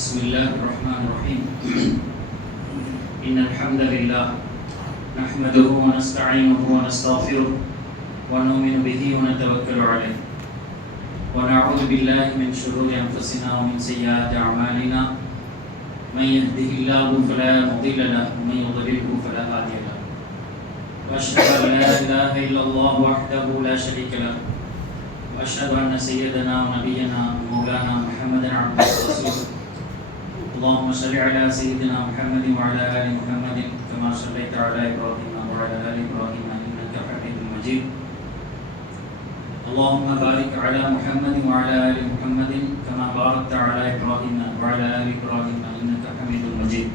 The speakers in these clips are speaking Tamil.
بسم الله الرحمن الرحيم إن الحمد لله نحمده ونستعينه ونستغفره ونؤمن به ونتوكل عليه ونعوذ بالله من شرور أنفسنا ومن سيئات أعمالنا من يهده الله فلا مضل له ومن يضلله فلا هادي له وأشهد أن لا إله إلا الله وحده لا شريك له وأشهد أن سيدنا ونبينا مولانا محمدا عبده ورسوله اللهم صل على سيدنا محمد وعلى آل محمد كما صليت على إبراهيم وعلى آل إبراهيم إنك حميد مجيد اللهم بارك على محمد وعلى آل محمد كما باركت على إبراهيم وعلى آل إبراهيم إنك حميد مجيد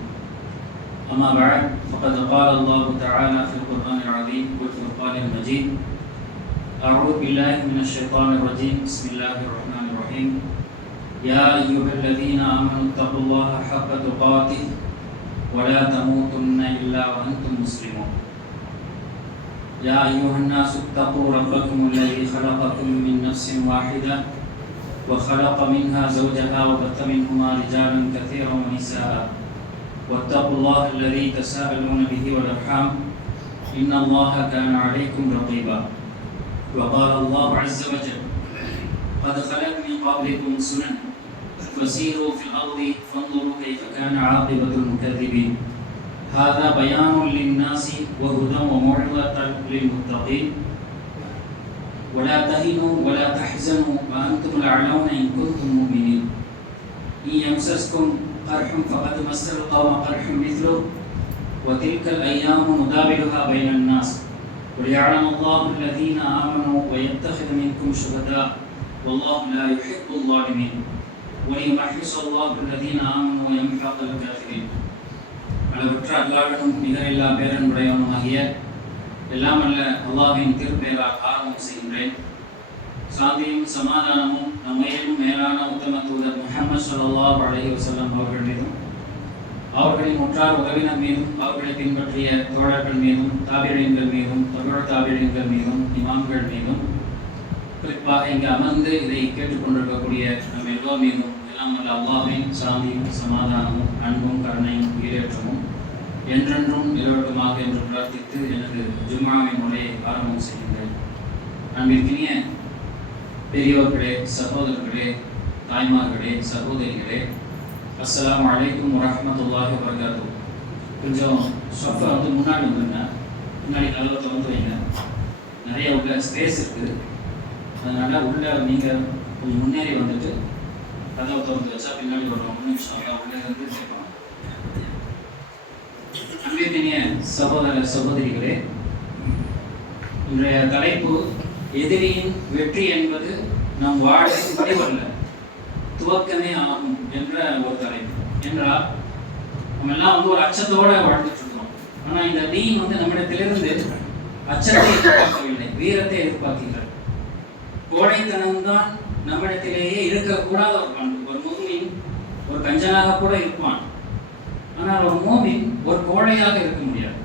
أما بعد فقد قال الله تعالى في القرآن العظيم والفرقان المجيد أعوذ بالله من الشيطان الرجيم بسم الله الرحمن الرحيم يا أيها الذين آمنوا اتقوا الله حق تقاته ولا تموتن إلا وأنتم مسلمون يا أيها الناس اتقوا ربكم الذي خلقكم من نفس واحدة وخلق منها زوجها وبث منهما رجالا كثيرا ونساء واتقوا الله الذي تساءلون به والأرحام إن الله كان عليكم رقيبا وقال الله عز وجل قد خلت من قبلكم سنن فسيروا في الأرض فانظروا كيف كان عاقبة المكذبين هذا بيان للناس وهدى وموعظة للمتقين ولا تهنوا ولا تحزنوا وأنتم الأعلون إن كنتم مؤمنين إن يمسسكم قرح فقد مس القوم قرح مثله وتلك الأيام نداولها بين الناس وليعلم الله الذين آمنوا ويتخذ منكم شهداء والله لا يحب الظالمين ويمحص الله الذين آمنوا ويمحق الكافرين அளவற்ற அல்லாஹ்வின் நிகரில்லா பேரன்புடையவனுமாகிய எல்லாம் அல்ல அல்லாஹ்வின் திருப்பெயரால் ஆரம்பம் செய்கின்றேன். சாந்தியும் சமாதானமும் நம்மையிலும் மேலான உத்தம தூதர் முஹம்மது ஸல்லல்லாஹு அலைஹி வஸல்லம் அவர்கள் மீதும் அவர்களின் முற்றார் உறவினர் மீதும் அவர்களை பின்பற்றிய தோழர்கள் மீதும் தாபிஈன்கள் மீதும் தபுஉ தாபிஈன்கள் மீதும் இமாம்கள் மீதும் குறிப்பாக இங்கு அமர்ந்து இதை கேட்டுக்கொண்டிருக்கக்கூடிய நம் எல்லோர் மீதும் எல்லாம் அல்ல அல்லாஹ்வின் சாந்தியும் சமாதானமும் அன்பும் கருணையும் ஈரேற்றமும் என்றென்றும் நிலவட்டுமாக என்று பிரார்த்தித்து எனது ஜும்ஆவின் உரையை ஆரம்பம் செய்கின்றேன். அன்பிற்கினிய பெரியோர்களே, சகோதரர்களே, தாய்மார்களே, சகோதரிகளே, அஸ்ஸலாமு அலைக்கும் வரஹ்மத்துல்லாஹி வபரகாத்துஹு. கொஞ்சம் ஷஃபா முன்னாடி வந்துருங்க, முன்னாடி கதவை திறந்து வைங்க. நிறைய உள்ள ஸ்பேஸ் இருக்குது, அதனால் உள்ள நீங்கள் கொஞ்சம் முன்னேறி வந்துட்டு கதவை திறந்து வச்சா பின்னாடி ஒரு 3 நிமிஷம் உள்ளே இருந்து கேட்பாங்க. அன்பிற்கினிய சகோதர சகோதரிகளே, இன்றைய தலைப்பு எதிரியின் வெற்றி என்பது நம் வாழ்வின் முடிவல்ல, துவக்கமே ஆகும் என்ற ஒரு தலைப்பு. என்றால் நம்ம எல்லாம் ஒரு அச்சத்தோட வாழ்ந்துட்டு இருக்கோம். ஆனா இந்த தீன் நம்மிடத்திலிருந்து அச்சத்தை எதிர்பார்க்கவில்லை, வீரத்தை எதிர்பார்க்கிறார். கோழைத்தனம்தான் நம்மிடத்திலேயே இருக்கக்கூடாத ஒரு பண்பு. ஒரு மூமின் ஒரு கஞ்சனாக கூட இருப்பான், ஆனால் ஒரு மூமின் ஒரு கோழையாக இருக்க முடியாது.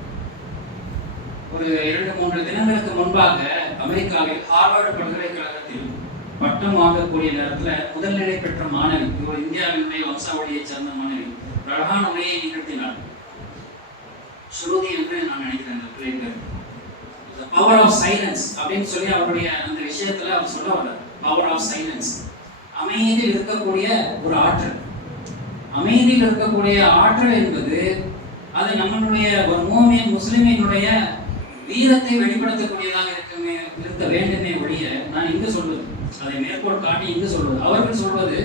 ஒரு 2-3 தினங்களுக்கு முன்பாக அமெரிக்காவில் ஹார்வர்டு பல்கலைக்கழகத்தில் பட்டம் வாங்கக்கூடிய நேரத்தில் முதல்நிலை பெற்ற மாணவி, இவர் இந்தியாவினுடைய வம்சாவளியை சேர்ந்த மாணவி, அழகான உரையை நிகழ்த்தினார். ஸ்ருதி என்று நான் நினைக்கிறேன். பவர் ஆஃப் சைலன்ஸ் அப்படின்னு சொல்லி அவருடைய அந்த விஷயத்துல அவர் சொல்ல வர்றார். பவர் ஆஃப் சைலன்ஸ், அமைதியில் இருக்கக்கூடிய ஒரு ஆற்றல். அமைதியில் இருக்கக்கூடிய ஆற்றல் என்பது அது நம்மளுடைய ஒரு மூமின் முஸ்லிமினுடைய வீரத்தை வெளிப்படுத்தக்கூடியதாக இருக்க வேண்டுமே ஒழிய, நான் இங்கு சொல்வது, அதை மேற்கோள் காட்டி இங்கு சொல்வது, அவர்கள் சொல்வது,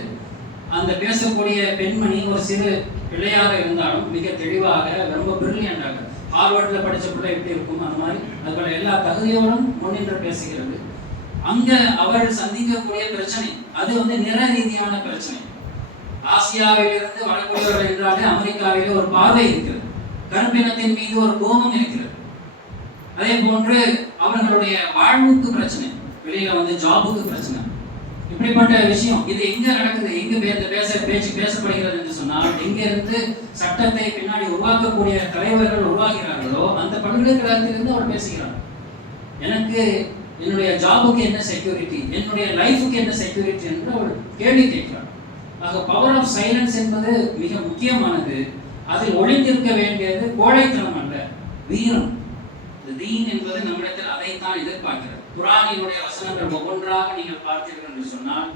அந்த பேசக்கூடிய பெண்மணி ஒரு சிறு பிள்ளையாக இருந்தாலும் மிக தெளிவாக ரொம்ப பிரில்லியண்டாக ஹார்வர்டில் படித்த பிள்ளை எப்படி இருக்கும் அந்த மாதிரி அதுபோல எல்லா தகுதியோடும் முன்னின்று பேசுகிறது. அங்க அவர்கள் சந்திக்கக்கூடிய பிரச்சனை அது நிற ரீதியான பிரச்சனை. ஆசியாவிலிருந்து வரக்கூடியவர்கள் என்றாலே அமெரிக்காவிலே ஒரு பார்வை இருக்கிறது, கருப்பினத்தின் மீது ஒரு கோபம் இருக்கிறது. அதே போன்று அவர்களுடைய வாழ்வுக்கு பிரச்சனை, வெளியில ஜாபுக்கு பிரச்சனை. இப்படிப்பட்ட விஷயம் இது எங்க நடக்குது, எங்க பேச்சு பேசப்படுகிறது என்று சொன்னால், எங்க இருந்து சட்டத்தை பின்னாடி உருவாக்கக்கூடிய தலைவர்கள் உருவாகிறார்களோ அந்த பல்கலைக்கழகத்திலிருந்து அவர் பேசுகிறார். எனக்கு என்னுடைய ஜாபுக்கு என்ன செக்யூரிட்டி, என்னுடைய லைஃபுக்கு என்ன செக்யூரிட்டி என்று அவர் கேள்வி கேட்கிறார். ஆக பவர் ஆஃப் சைலன்ஸ் என்பது மிக முக்கியமானது. அதில் ஒளிந்திருக்க வேண்டியது கோழைத்தனம் அல்ல, வீரம். தீன் என்பது நம்மிடத்தில் அதைத்தான் எதிர்பார்க்கிறது. குர்ஆனினுடைய வசனங்கள் ஒவ்வொன்றாக நீங்கள் பார்த்தீர்கள் என்று சொன்னால்,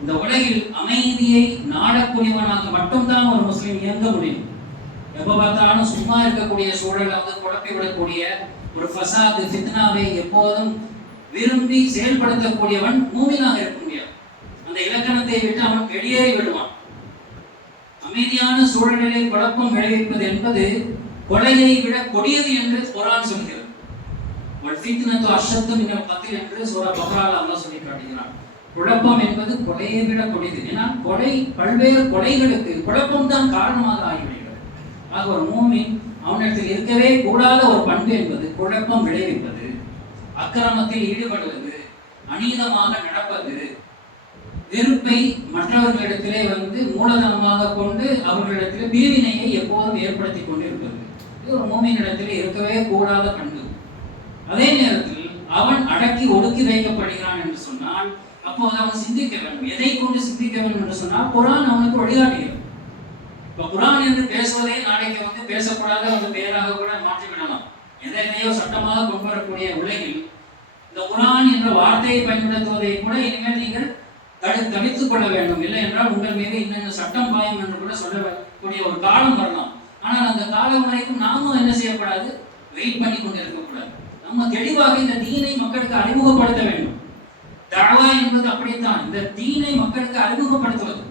இந்த உலகில் அமைதியை நாடக்கூடியவனாக மட்டும்தான் ஒரு முஸ்லீம் இயங்க முடியும். எப்ப பார்த்தாலும் சும்மா இருக்கக்கூடிய சூழலை குழப்பி விடக்கூடிய ஒரு ஃபசாத் ஃபித்னாவை எப்போதும் விரும்பி செயல்படுத்தக்கூடியவன் மூமினாக இருக்க முடியாது. அந்த இலக்கணத்தை விட்டு அவன் வெளியேறி விடுவான். அமைதியான சூழலிலே குழப்பம் விளைவிப்பது என்பது கொலையை விட கொடியது என்று குர்ஆன் சொல்கிறது. வல்ஃபித்னத்து அஷத்து மினல் கத்ல் என்று சூரா பக்ரால அல்லாஹ் சொல்லி காட்டுகிறான். குழப்பம் என்பது கொலையை விட கொடியது. ஏன்னா கொலை, பல்வேறு கொலைகளுக்கு குழப்பம் தான் காரணமாக ஆகிவிடுகிறது. ஆக ஒரு மூமின் அவனிடத்தில் இருக்கவே கூடாத ஒரு பண்பு என்பது குழப்பம் விளைவிப்பது, அக்கிரமத்தில் ஈடுபடுவது, அநீதமாக நடப்பது, வெறுப்பை மற்றவர்களிடத்திலே மூலதனமாக கொண்டு அவர்களிடத்திலே பிரிவினையை எப்போதும் ஏற்படுத்தி கொண்டு இருப்பது. இது ஒரு மூமினிடத்திலே இருக்கவே கூடாத பண்பு. அதே நேரத்தில் அவன் அடக்கி ஒடுக்கி வைக்கப்படுகிறான் என்று சொன்னால் அப்போது அவன் சிந்திக்க வேண்டும். எதை கொண்டு சிந்திக்க வேண்டும் என்று சொன்னால் குர்ஆன் அவனுக்கு வழிகாட்டுகிறது. இப்ப குர்ஆன் என்று பேசுவதை நாளைக்கு பேசக்கூடாத ஒரு பெயராக கூட மாற்றிவிடலாம். எதையோ சட்டமாக கொண்டு வரக்கூடிய உலகில் இந்த குர்ஆன் என்ற வார்த்தையை பயன்படுத்துவதை கூட இனிமேல் நீங்கள் தவித்துக் கொள்ள வேண்டும். இல்லை என்றால் உங்கள் மீது இன்னும் சட்டம் பாயம் என்று கூட சொல்லக்கூடிய ஒரு காலம் வரலாம். ஆனால் அந்த காலம் வரைக்கும் நாமும் என்ன செய்யக்கூடாது, வெயிட் பண்ணி கொண்டு இருக்கக்கூடாது. நம்ம தெளிவாக இந்த தீனை மக்களுக்கு அறிமுகப்படுத்த வேண்டும். தஅவா என்பது அப்படித்தான், இந்த தீனை மக்களுக்கு அறிமுகப்படுத்துவது.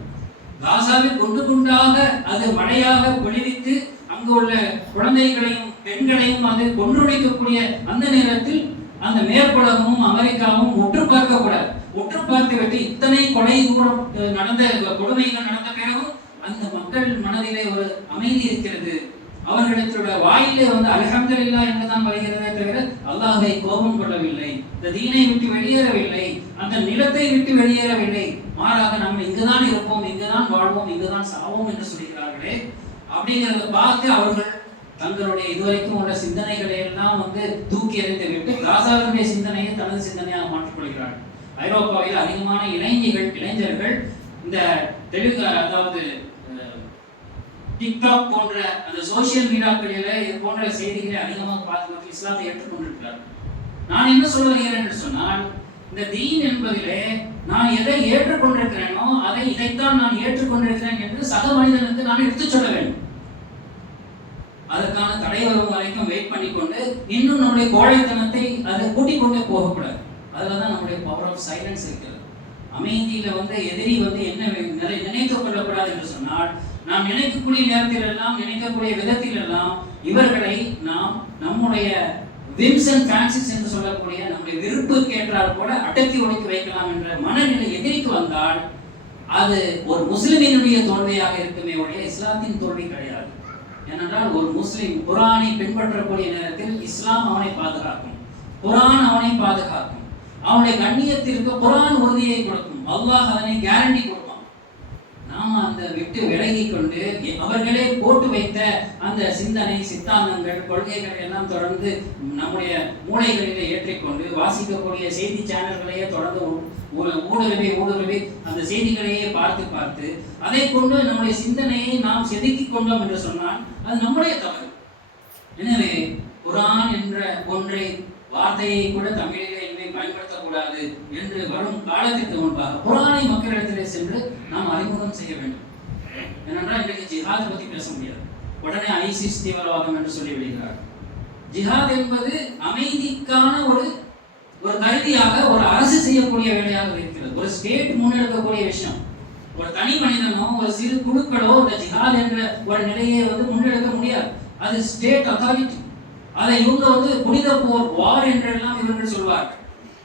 காசாவில் குண்டு குண்டாக அது மழையாக பொழிவித்து அங்கு உள்ள குழந்தைகளையும் பெண்களையும் அது கொன்றுழைக்கக்கூடிய அந்த நேரத்தில் அந்த மேற்குலகமும் அமெரிக்காவும் உற்று பார்க்கக்கூடாது. உற்று பார்த்து விட்டு இத்தனை கொலை தூரம் நடந்த கொடுமைகள் நடந்த பிறகும் அந்த மக்கள் மனதிலே ஒரு அமைதி இருக்கிறது. அவர்களுடைய வாயிலே அல்ஹம்துலில்லாஹ் என்றுதான் வருகிறதே தவிர அல்லாஹ்வை கோபம் கொள்ளவில்லை, இந்த தீனை விட்டு வெளியேறவில்லை, அந்த நிலத்தை விட்டு வெளியேறவில்லை. மாறாக நம்ம இங்குதான் இருப்போம், இங்குதான் வாழ்வோம், இங்குதான் சாவோம் என்று சொல்கிறார்களே. அப்படிங்கிறத பார்த்து அவர்கள் தங்களுடைய இதுவரைக்கும் உள்ள சிந்தனைகளை எல்லாம் தூக்கி எறிந்து விட்டு காசாவினுடைய சிந்தனையை தனது சிந்தனையாக மாற்றிக்கொள்கிறார்கள். ஐரோப்பாவில் அதிகமான இளைஞர்கள் இந்த தெலுங்கு, அதாவது டிக்டாக் போன்ற அந்த சோசியல் மீடியாக்களில இது போன்ற செய்திகளை அதிகமாக பார்த்து இஸ்லாத்தை ஏற்றுக்கொண்டிருக்கிறார்கள். நான் என்ன சொல்ல வருகிறேன் என்று சொன்னால், இந்த தீன் என்பதிலே நான் எதை ஏற்றுக்கொண்டிருக்கிறேனோ இதைத்தான் நான் ஏற்றுக்கொண்டிருக்கிறேன் என்று சக மனிதனுக்கு நான் எடுத்துச் சொல்ல வேண்டும். அதற்கான தடை வரும் வரைக்கும் வெயிட் பண்ணிக்கொண்டு இன்னும் நம்முடைய கோழைத்தனத்தை அதை கூட்டிக் கொண்டே போகக்கூடாது. அதுலதான் நம்முடைய பவர் ஆஃப் சைலன்ஸ் இருக்கிறது. அமைதியில எதிரி என்ன நினைத்துக் கொள்ளக்கூடாது என்று சொன்னால், நாம் நினைக்கக்கூடிய நேரத்தில் எல்லாம், நினைக்கக்கூடிய விதத்தில் எல்லாம் இவர்களை நாம் நம்முடைய விம்ஸ் அண்ட் ஃபேன்சிஸ் என்று சொல்லக்கூடிய நம்முடைய விருப்புக்கு ஏற்றால் கூட அடக்கி ஒடுக்கி வைக்கலாம் என்ற மனநிலை எதிரிக்கு வந்தால் அது ஒரு முஸ்லிமினுடைய தோல்வியாக இருக்குமே ஒழிய இஸ்லாத்தின் தோல்வி கிடையாது. ஏனென்றால் ஒரு முஸ்லிம் குர்ஆனை பின்பற்றக்கூடிய நேரத்தில் இஸ்லாம் அவனை பாதுகாக்கும், குர்ஆன் அவனை பாதுகாக்கும், அவனுடைய கண்ணியத்திற்கு குர்ஆன் உறுதியை கொடுக்கும், அல்லாஹ் அதனை கேரண்டி கொடுப்பான். நாம அந்த விட்டு விலகி கொண்டு அவர்களே போட்டு வைத்த அந்த சிந்தனை, சித்தாந்தங்கள், கொள்கைகளை எல்லாம் தொடர்ந்து நம்முடைய மூளைகளிலே ஏற்றிக்கொண்டு வாசிக்கக்கூடிய செய்தி சேனல்களையே தொடர்ந்து ஊடுருவி அந்த செய்திகளையே பார்த்து அதை கொண்டு நம்முடைய சிந்தனையை நாம் செதுக்கி கொண்டோம் என்று சொன்னால் அது நம்முடைய தவறு. எனவே குர்ஆன் என்ற ஒன்றை வார்த்தையை கூட தமிழிலே இனிமேல் பயன்படுத்தக்கூடாது என்று வரும் காலத்திற்கு முன்பாக குர்ஆனை மக்களிடத்திலே சென்று நாம் அறிமுகம் செய்ய வேண்டும். ஏனென்றால் இன்றைக்கு ஜிஹாத் பற்றி பேச முடியாது. உடனே ஐசிஸ் தீவிரவாதம் என்று சொல்லிவிடுகிறார். ஜிஹாத் என்பது அமைதிக்கான ஒரு கருவியாக ஒரு அரசு செய்யக்கூடிய வேலையாக இருக்கிறது. ஒரு ஸ்டேட் முன்னெடுக்கக்கூடிய விஷயம். ஒரு தனி மனிதனோ ஒரு சிறு குழுக்களோ இந்த ஜிஹாத் என்ற ஒரு நிலையை முன்னெடுக்க முடியாது. அது ஸ்டேட் அத்தாரிட்டி. அதை இவங்க புனித போர், வார் என்றெல்லாம் இவர்கள் சொல்வார்கள்.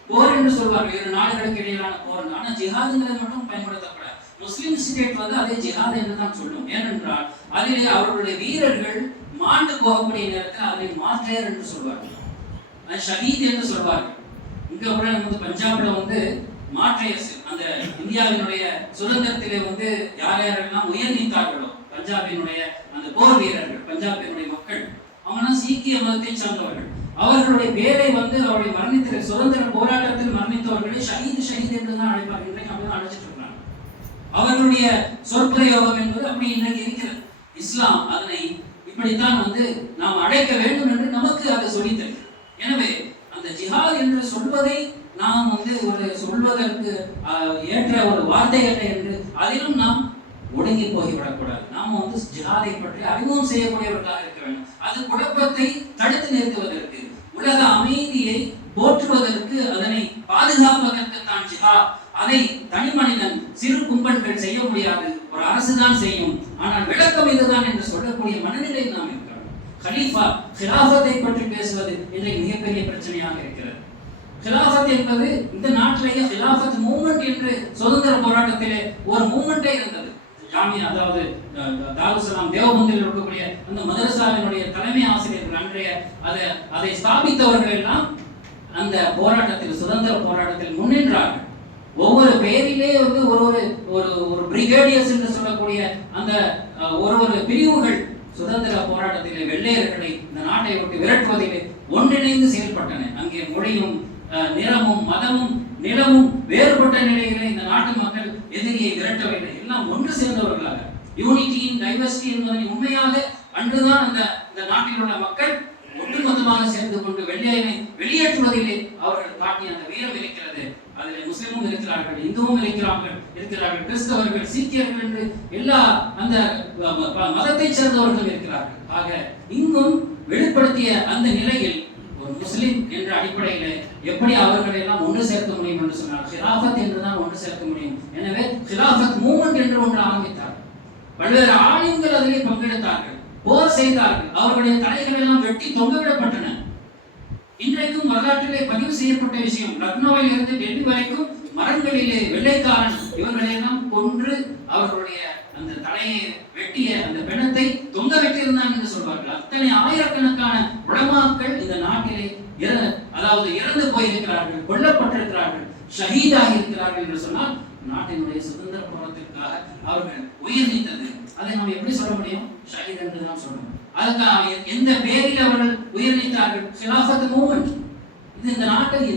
போர் என்று சொல்வார்கள், இரு நாடுகளுக்கு இடையிலான போர். ஆனால் ஜிஹாதுங்கிறது மட்டும் பயன்படுத்தப்படாது. முஸ்லிம் ஸ்டேட் அதே ஜிஹாத் என்று தான் சொல்லும். ஏனென்றால் அதிலே அவர்களுடைய வீரர்கள் மாண்டு போகக்கூடிய நேரத்தில் அதை மாற்றேர் என்று சொல்வார்கள், அது ஷஹீத் என்று சொல்வார்கள். இங்க கூட பஞ்சாப்ல மாற்றையரசு அந்த இந்தியாவினுடைய சுதந்திரத்திலே யாரெல்லாம் உயர் நீத்தார்களோ பஞ்சாபினுடைய அந்த போர் வீரர்கள், பஞ்சாபினுடைய மக்கள், அவங்க சீக்கிய மதத்தை சார்ந்தவர்கள். அவர்களுடைய பேரை அவருடைய மரணித்த சுதந்திர போராட்டத்தில் மரணித்தவர்களை ஷஹீத் என்று தான் அழைப்பார்கள். இன்றைக்கு அப்படிதான் அழைச்சிட்டு இருக்காங்க. அவர்களுடைய சொற்பிரயோகம் என்பது அப்படி இன்னைக்கு இருக்கிறது. இஸ்லாம் அதனை இப்படித்தான் நாம் அழைக்க வேண்டும் என்று நமக்கு அதை சொல்லித் தருகிறது. எனவே அந்த ஜிஹாத் என்று சொல்வதை நாம் ஒரு சொல்வதற்கு ஏற்ற ஒரு வார்த்தைகளை என்று அதிலும் நாம் ஒடுங்கி போய்விடக்கூடாது. நாம ஜிஹாதை பற்றி அறிமுகம் செய்யக்கூடியவர்களாக இருக்க வேண்டும். அது குழப்பத்தை தடுத்து நிறுத்துவதற்கு, உலக அமைதியை போற்றுவதற்கு, அதனை பாதுகாப்பதற்கு தான் ஜிஹாத். அதை தனி மனிதன் சிறு கும்பல்கள் செய்ய முடியாது, ஒரு அரசுதான் செய்யும். ஆனால் விளக்கம் இதுதான் என்று சொல்லக்கூடிய மனநிலையில் நாம் இருக்கிறோம். கலீஃபா ஹிலாஃபத்தை பற்றி பேசுவது இன்றைக்கு மிகப்பெரிய பிரச்சனையாக இருக்கிறது. ஹிலாஃபத் என்பது இந்த நாட்டிலேயே ஹிலாஃபத் மூவ்மெண்ட் என்று சுதந்திர போராட்டத்திலே ஒரு மூவ்மெண்டே இருந்தது. ஜாமியா, அதாவது தாருசலாம் தேவபந்தில் இருக்கக்கூடிய அந்த மதரசாவினுடைய தலைமை ஆசிரியர்கள் அன்றைய அதை ஸ்தாபித்தவர்கள் எல்லாம் அந்த போராட்டத்தில், சுதந்திர போராட்டத்தில் முன்னின்றார்கள். ஒவ்வொரு பெயரிலே ஒரு பிரிகேடியர்ஸ் என்று சொல்லக்கூடிய அந்த ஒரு பிரிவுகள் சுதந்திர போராட்டத்திலே வெள்ளையர்களை இந்த நாட்டை விட்டு விரட்டுவதிலே ஒன்றிணைந்து செயல்பட்டன. அங்கே மொழியும் நிறமும் மதமும் நிலமும் வேறுபட்ட நிலையிலே இந்த நாட்டு மக்கள் எதிரியை விரட்டவில்லை, எல்லாம் ஒன்று சேர்ந்தவர்களாக. யூனிட்டி இன் டைவர்சிட்டி என்பதை உண்மையாக அன்றுதான் இந்த நாட்டில் உள்ள மக்கள் ஒட்டுமொத்தமாக சேர்ந்து கொண்டு வெள்ளையனை வெளியேற்றுவதிலே அவர்கள் காட்டிய அந்த வீரம் இருக்கிறது. அதில் முஸ்லிமும் இருக்கிறார்கள், இந்துவும் இருக்கிறார்கள், கிறிஸ்தவர்கள், சீக்கியர்கள் என்று எல்லா அந்த மதத்தை சேர்ந்தவர்களும் இருக்கிறார்கள். ஆக இங்கும் வெளிப்படுத்திய அந்த நிலையில் ஒரு முஸ்லிம் என்ற அடிப்படையில் எப்படி அவர்களை எல்லாம் ஒன்று சேர்க்க முடியும் என்று சொன்னால் ஹிலாஃபத் என்றுதான் ஒன்று சேர்க்க முடியும். எனவே ஹிலாஃபத் மூவ்மெண்ட் என்று ஒன்று ஆரம்பித்தார்கள். பல்வேறு ஆளுங்கள் அதிலே பங்கெடுத்தார்கள், போர் செய்தார்கள், அவர்களுடைய தலைகள் எல்லாம் வெட்டி தொங்கவிடப்பட்டன. இன்றைக்கும் வரலாற்றிலே பதிவு செய்யப்பட்ட விஷயம். லக்னோவில் இருந்து டெல்லி வரைக்கும் மரங்களிலே வெள்ளைக்காரன் இவர்களை எல்லாம் கொன்று அவர்களுடைய அந்த தலையை வெட்டிய அந்த பிணத்தை தொங்க வெட்டியிருந்தான் என்று சொல்வார்கள். அத்தனை ஆயிரக்கணக்கான உலமாக்கள் இந்த நாட்டிலே இறந்து போயிருக்கிறார்கள், கொல்லப்பட்டிருக்கிறார்கள், ஷஹீதாகி இருக்கிறார்கள் என்று சொன்னால் நாட்டினுடைய சுதந்திர போராட்டத்திற்காக அவர்கள் உயிர் நீத்தது. அதை நாம் எப்படி சொல்ல முடியும்? ஷஹீத் என்று தான் சொல்லணும். அதுக்காக எந்த பேரில் அவர்கள் உயிர் நீத்தார்கள்? ஹிலாஃபத் மூவ்மெண்ட். இது இந்த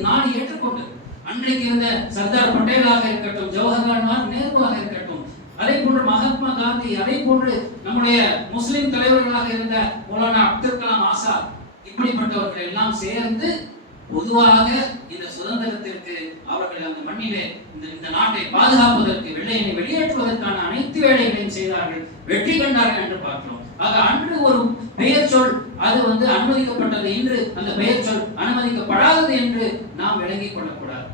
நாடு ஏற்றுக்கொண்டது. அன்றைக்கு இருந்த சர்தார் பட்டேலாக இருக்கட்டும், ஜவஹர்லால் நேருவாக இருக்கட்டும், அதே போன்று மகாத்மா காந்தி, அதே போன்று நம்முடைய முஸ்லிம் தலைவர்களாக இருந்த மௌலானா அப்துல் கலாம் ஆசாத், இப்படிப்பட்டவர்கள் எல்லாம் சேர்ந்து பொதுவாக இந்த சுதந்திரத்திற்கு அவர்கள் அந்த மண்ணிலே இந்த நாட்டை பாதுகாப்பதற்கு, வெள்ளையனை வெளியேற்றுவதற்கான அனைத்து வேலைகளையும் செய்தார்கள், வெற்றி கண்டார்கள் என்று பார்க்கிறோம். ஆக அன்று ஒரு பெயர் சொல் அது அனுமதிக்கப்பட்டது, இன்று அந்த பெயர் சொல் அனுமதிக்கப்படாதது என்று நாம் விளங்கிக் கொள்ளக்கூடாது.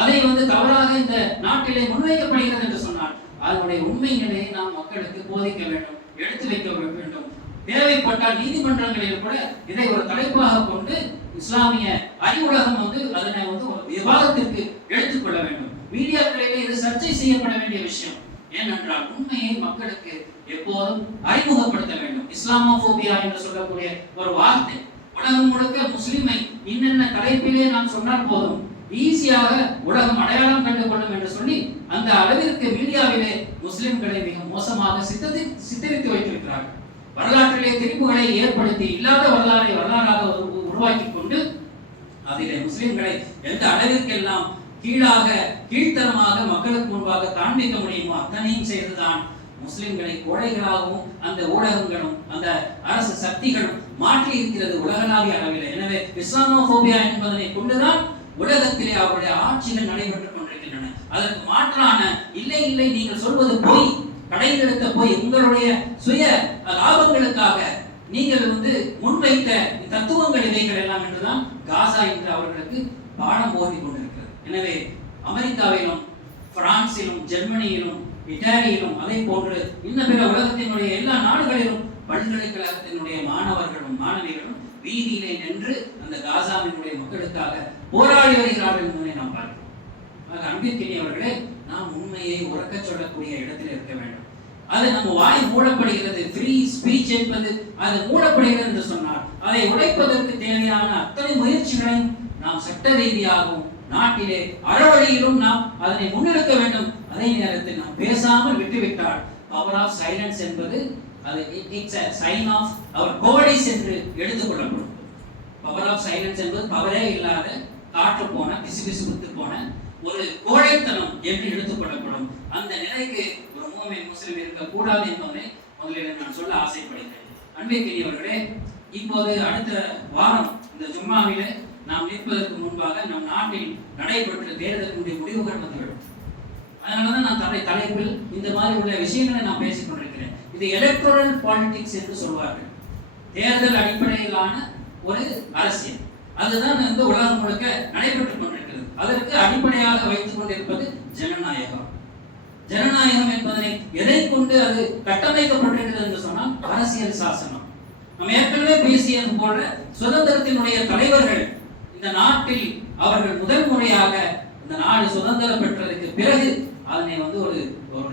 அதை தவறாக இந்த நாட்டிலே முன்வைக்கப்படுகிறது என்று சொன்னால் அதனுடைய உண்மை நிலையை நாம் மக்களுக்கு போதிக்க வேண்டும், எடுத்து வைக்க வேண்டும். தேவைப்பட்டால் நீதிமன்றங்களில் கூட இதை ஒரு தலைப்பாக கொண்டு இஸ்லாமிய அறிவுலகம் அதனை ஒரு விவாதத்திற்கு எடுத்துக்கொள்ள வேண்டும். மீடியாக்களிலே இது சர்ச்சை செய்யப்பட வேண்டிய விஷயம். ஏனென்றால் உண்மையை மக்களுக்கு எப்போதும் அறிமுகப்படுத்த வேண்டும். இஸ்லாமோபோபியா என்று சொல்லக்கூடிய ஒரு வார்த்தை உலகம் முழுக்க முஸ்லிமை இன்னென்ன தலைப்பிலே நாம் சொன்னால் போதும், ஈஸியாக உலகம் அடையாளம் கண்டு கொள்ளும் என்று சொல்லி அந்த அளவிற்கு மீடியாவிலே முஸ்லிம்களை மிக மோசமாக சித்தரித்து வைத்திருக்கிறார்கள். வரலாற்றிலே திரிப்புகளை ஏற்படுத்தி இல்லாத வரலாறாக உருவாக்கி கொண்டு அதிலே முஸ்லிம்களை எந்த அளவிற்கெல்லாம் கீழ்த்தரமாக மக்களுக்கு முன்பாக காண்பிக்க முடியுமோ அத்தனையும் செய்துதான் முஸ்லிம்களை கோழைகளாகவும் அந்த ஊடகங்களும் அந்த அரசு சக்திகளும் மாற்றி இருக்கிறது உலகளாவிய அளவில். எனவே இஸ்லாமோபோபியா என்பதனை கொண்டுதான் உலகத்திலே அவருடைய ஆட்சிகள் நடைபெற்றுக் கொண்டிருக்கின்றன. அதற்கு மாற்றான இல்லை நீங்கள் சொல்வது பொய், கடையில் எடுத்த பொய், உங்களுடைய சுய லாபங்களுக்காக நீங்கள் முன்வைத்த தத்துவங்கள் இவைகள் எல்லாம் என்றுதான் காசா என்று அவர்களுக்கு பாடம் போதி கொண்டிருக்கிறது. எனவே அமெரிக்காவிலும் பிரான்சிலும் ஜெர்மனியிலும் இத்தாலியிலும் அதே போன்று இன்னும் பிற உலகத்தினுடைய எல்லா நாடுகளிலும் பல்கலைக்கழகத்தினுடைய மாணவர்களும் மாணவிகளும் வீதியிலே நின்று அந்த காசாவினுடைய மக்களுக்காக போராடி வருகிறார்கள் என்பதை நாம் பார்க்கிறோம். அன்பிற்கினியவர்களே, நாம் உண்மையை உறக்க சொல்லக்கூடிய இடத்தில் இருக்க வேண்டும். அது நம்ம வாய் மூடப்படுகிறது, ஃப்ரீ ஸ்பீச் என்பது அது மூடப்படுகிறது என்று சொன்னால் அதை உடைப்பதற்கு தேவையான அத்தனை முயற்சிகளையும் நாம் சட்ட ரீதியாகவும் நாட்டிலே அறவழியிலும் நாம் அதனை முன்னெடுக்க வேண்டும். அதே நேரத்தில் நாம் பேசாமல் விட்டுவிட்டால் பவர் ஆஃப் சைலன்ஸ் என்பது அது it's a sign of our cowardice என்று எடுத்துக்கொள்ளப்படும். பவர் ஆஃப் சைலன்ஸ் என்பது பவரே இல்லாத, காற்று போன, பிசுபிசுத்து போன, ஒரு கோழைத்தனம் என்று எடுத்துக்கொள்ளப்படும். அந்த நிலைக்கு ஒரு மூமின் முஸ்லிம் இருக்கக்கூடாது என்பதை முதலில் நான் சொல்ல ஆசைப்படுகிறேன். அன்பிற்குரியவர்களே, இப்போது அடுத்த வாரம் இந்த ஜும்மாவிலே நாம் நிற்பதற்கு முன்பாக நம் நாட்டில் நடைபெற்ற தேர்தலுடைய முடிவுகள் வந்துவிடும். அதனாலதான் நான் தலைப்பில் இந்த மாதிரி உள்ள விஷயங்களை நான் பேசிக் கொண்டிருக்கிறேன். இது எலக்டோரல் பாலிடிக்ஸ் என்று சொல்வார்கள். தேர்தல் அடிப்படையிலான ஒரு அரசியல், அதுதான் வந்து உலகம் முழுக்க நடைபெற்றுக் கொண்டிருக்கிறது. அதற்கு அடிப்படையாக வைத்துக் கொண்டிருப்பது ஜனநாயகம். ஜனநாயகம் என்பதனை எதை கொண்டு அது கட்டமைக்கப்பட்டிருக்கிறது என்று சொன்னால் அரசியல் சாசனம். நம்ம ஏற்கனவே பேசியது போல சுதந்திரத்தினுடைய தலைவர்கள் இந்த நாட்டில் அவர்கள் முதல் முறையாக இந்த நாடு சுதந்திரம் பெற்றதற்கு பிறகு அதனை வந்து ஒரு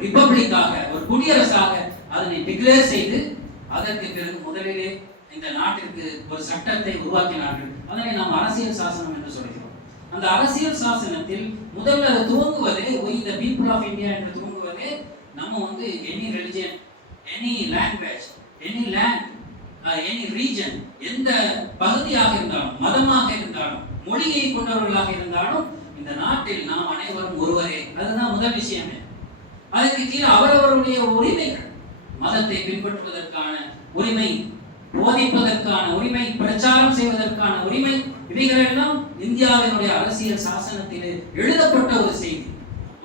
ரிபப்ளிக்காக, ஒரு குடியரசாக அதனை டிக்ளேர் செய்து அதற்கு பிறகு முதலிலே இந்த நாட்டிற்கு ஒரு சட்டத்தை உருவாக்கினார்கள். அதனை நாம் அரசியல் சாசனம் என்று சொல்கிறோம். அந்த அரசியல் சாசனத்தில் முதல்ல அது துவங்குவதே we the people of India என்று துவங்குவதே நம்ம வந்து any religion, any language, any land, any region, எந்த பகுதியாக இருந்தாலும், மதமாக இருந்தாலும், மொழியை கொண்டவர்களாக இருந்தாலும் இந்த நாட்டில் நாம் அனைவரும் ஒருவரே. அதுதான் முதல் விஷயமே. அதற்கு கீழே அவரவருடைய உரிமைகள், மதத்தை பின்பற்றுவதற்கான உரிமை, போதிப்பதற்கான உரிமை, பிரச்சாரம் செய்வதற்கான உரிமை, இவைகளெல்லாம் இந்தியாவினுடைய அரசியல் சாசனத்திலே எழுதப்பட்ட ஒரு செய்தி,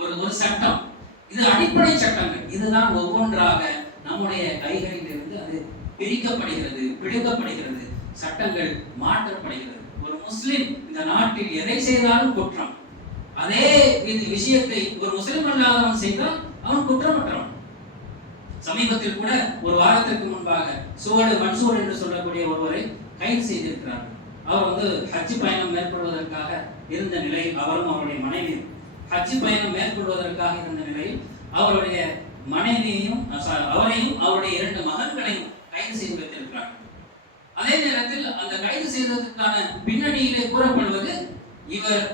ஒரு சட்டம். இது அடிப்படை சட்டங்கள். இதுதான் ஒவ்வொன்றாக நம்முடைய கைகளில் இருந்து அது பிரிக்கப்படுகிறது, பிடுங்கப்படுகிறது, சட்டங்கள் மாற்றப்படுகிறது. ஒரு முஸ்லிம் இந்த நாட்டில் எதை செய்தாலும் குற்றம். அதே விஷயத்தை ஒரு முஸ்லிம் அல்லாதவன் செய்தால் அவன் குற்றமற்றவன். சமீபத்தில் கூட ஒரு வாரத்திற்கு முன்பாக சுவடு மன்சூர் என்று சொல்லக்கூடிய ஒருவரை கைது செய்திருக்கிறார்கள். அவர் வந்து ஹஜ் பயணம் மேற்கொள்வதற்காக இருந்த நிலையில், அவரும் அவருடைய மனைவியும் ஹஜ் பயணம் மேற்கொள்வதற்காக இருந்த நிலையில் அவருடைய மனைவியையும் அவரையும் அவருடைய 2 மகன்களையும் கைது செய்து வைத்திருக்கிறார்கள். அதே நேரத்தில் அந்த கைது செய்ததற்கான பின்னணியிலே கூறப்படுவது, இவர்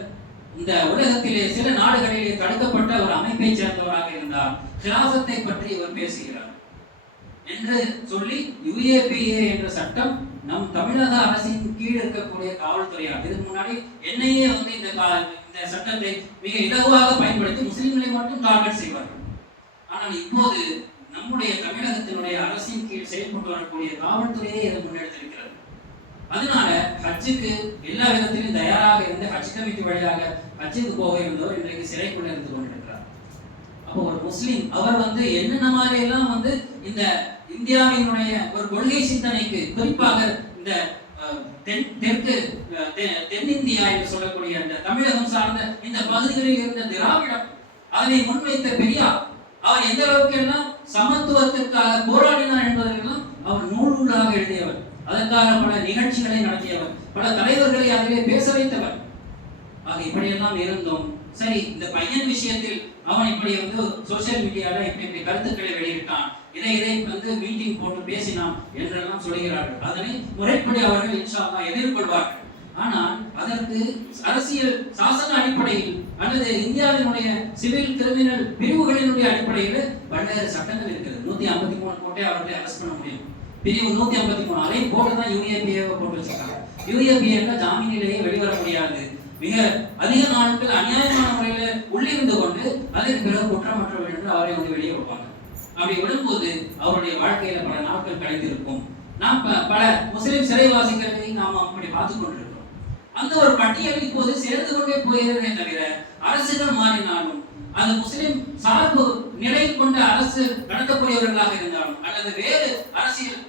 இந்த உலகத்திலே சில நாடுகளிலே தடுக்கப்பட்ட ஒரு அமைப்பை சேர்ந்தவராக இருந்தார், கிலாஃபத்தை பற்றி இவர் பேசுகிறார் என்று சொல்லி UAPA என்ற சட்டம் நம் தமிழக அரசின் கீழ் இருக்கக்கூடிய காவல்துறையார் இதுக்கு முன்னாடி என்னையே வந்து இந்த சட்டத்தை மிக இலகுவாக பயன்படுத்தி முஸ்லிம்களை மட்டும் டார்கெட் செய்வார்கள். ஆனால் இப்போது நம்முடைய தமிழகத்தினுடைய அரசின் கீழ் செயல்பட்டு வரக்கூடிய காவல்துறையே இதை முன்னெடுத்திருக்கிறது. அதனால ஹஜ்ஜுக்கு எல்லா விதத்திலும் தயாராக இருந்து ஹஜ் கமிட்டி வழியாக ஹஜ்ஜுக்கு போக இருந்தவர் இன்றைக்கு சிறைக்குள்ள இருந்து கொண்டிருக்கிறார். அப்போ ஒரு முஸ்லிம் அவர் வந்து என்னென்ன மாதிரி எல்லாம் வந்து இந்த இந்தியாவினுடைய ஒரு கொள்கை சிந்தனைக்கு, குறிப்பாக இந்த தென்னிந்தியா என்று சொல்லக்கூடிய அந்த தமிழகம் சார்ந்த இந்த பகுதிகளில் இருந்த திராவிடம், அதனை முன்வைத்த பெரியார், அவர் எந்த அளவுக்கு எல்லாம் சமத்துவத்திற்காக போராடினார் என்பதெல்லாம் அவர் நூலாக எழுதியவர். அதற்காக பல நிகழ்ச்சிகளை நடத்தியவர், பல தலைவர்களை அதிலே பேச வைத்தவர். ஆக இப்படியெல்லாம் இருந்தோம். சரி, இந்த பையன் விஷயத்தில் அவன் இப்படி வந்து சோசியல் மீடியால இப்படி கருத்துக்களை வெளியிட்டான், இதை வந்து மீட்டிங் போட்டு பேசினான் என்றெல்லாம் சொல்கிறார்கள். அதனை முறைப்படி அவர்கள் இன்ஷா அல்லாஹ் எதிர்கொள்வார்கள். ஆனால் அதற்கு அரசியல் சாசன அடிப்படையில் அல்லது இந்தியாவினுடைய சிவில் கிரிமினல் பிரிவுகளினுடைய அடிப்படையில் பல்வேறு சட்டங்கள் இருக்கிறது. 153 போட்டே அவர்களை அரெஸ்ட் பண்ண முடியும். பிரிவு 153 அதை போட்டுதான் UAPA போட்டு வச்சிருக்காங்க. UAPA ஜாமீனிலேயே வெளிவர முடியாது, மிக அதிக நாட்கள் அநியாயமான முறையில் உள்ளிருந்து கொண்டு அதற்கு பிறகு குற்றமற்றவர் என்று அவரை வந்து வெளியே வைப்பாங்க. அப்படி விடும்போது அவருடைய வாழ்க்கையில பல நாட்கள் கழிந்திருக்கும். நாம் பல முஸ்லிம் சிறைவாசிகளை நாம் அப்படி பார்த்துக் கொண்டிருக்கிறோம். அந்த ஒரு பட்டியல் இப்போது சேர்ந்து கொண்டே போகிறதே தவிர அரசுகள் மாறினாலும் அது முஸ்லிம் சார்பு நிலை கொண்ட அரசு நடத்தக்கூடியவர்களாக இருந்தாலும் அல்லது வேறு அரசியல்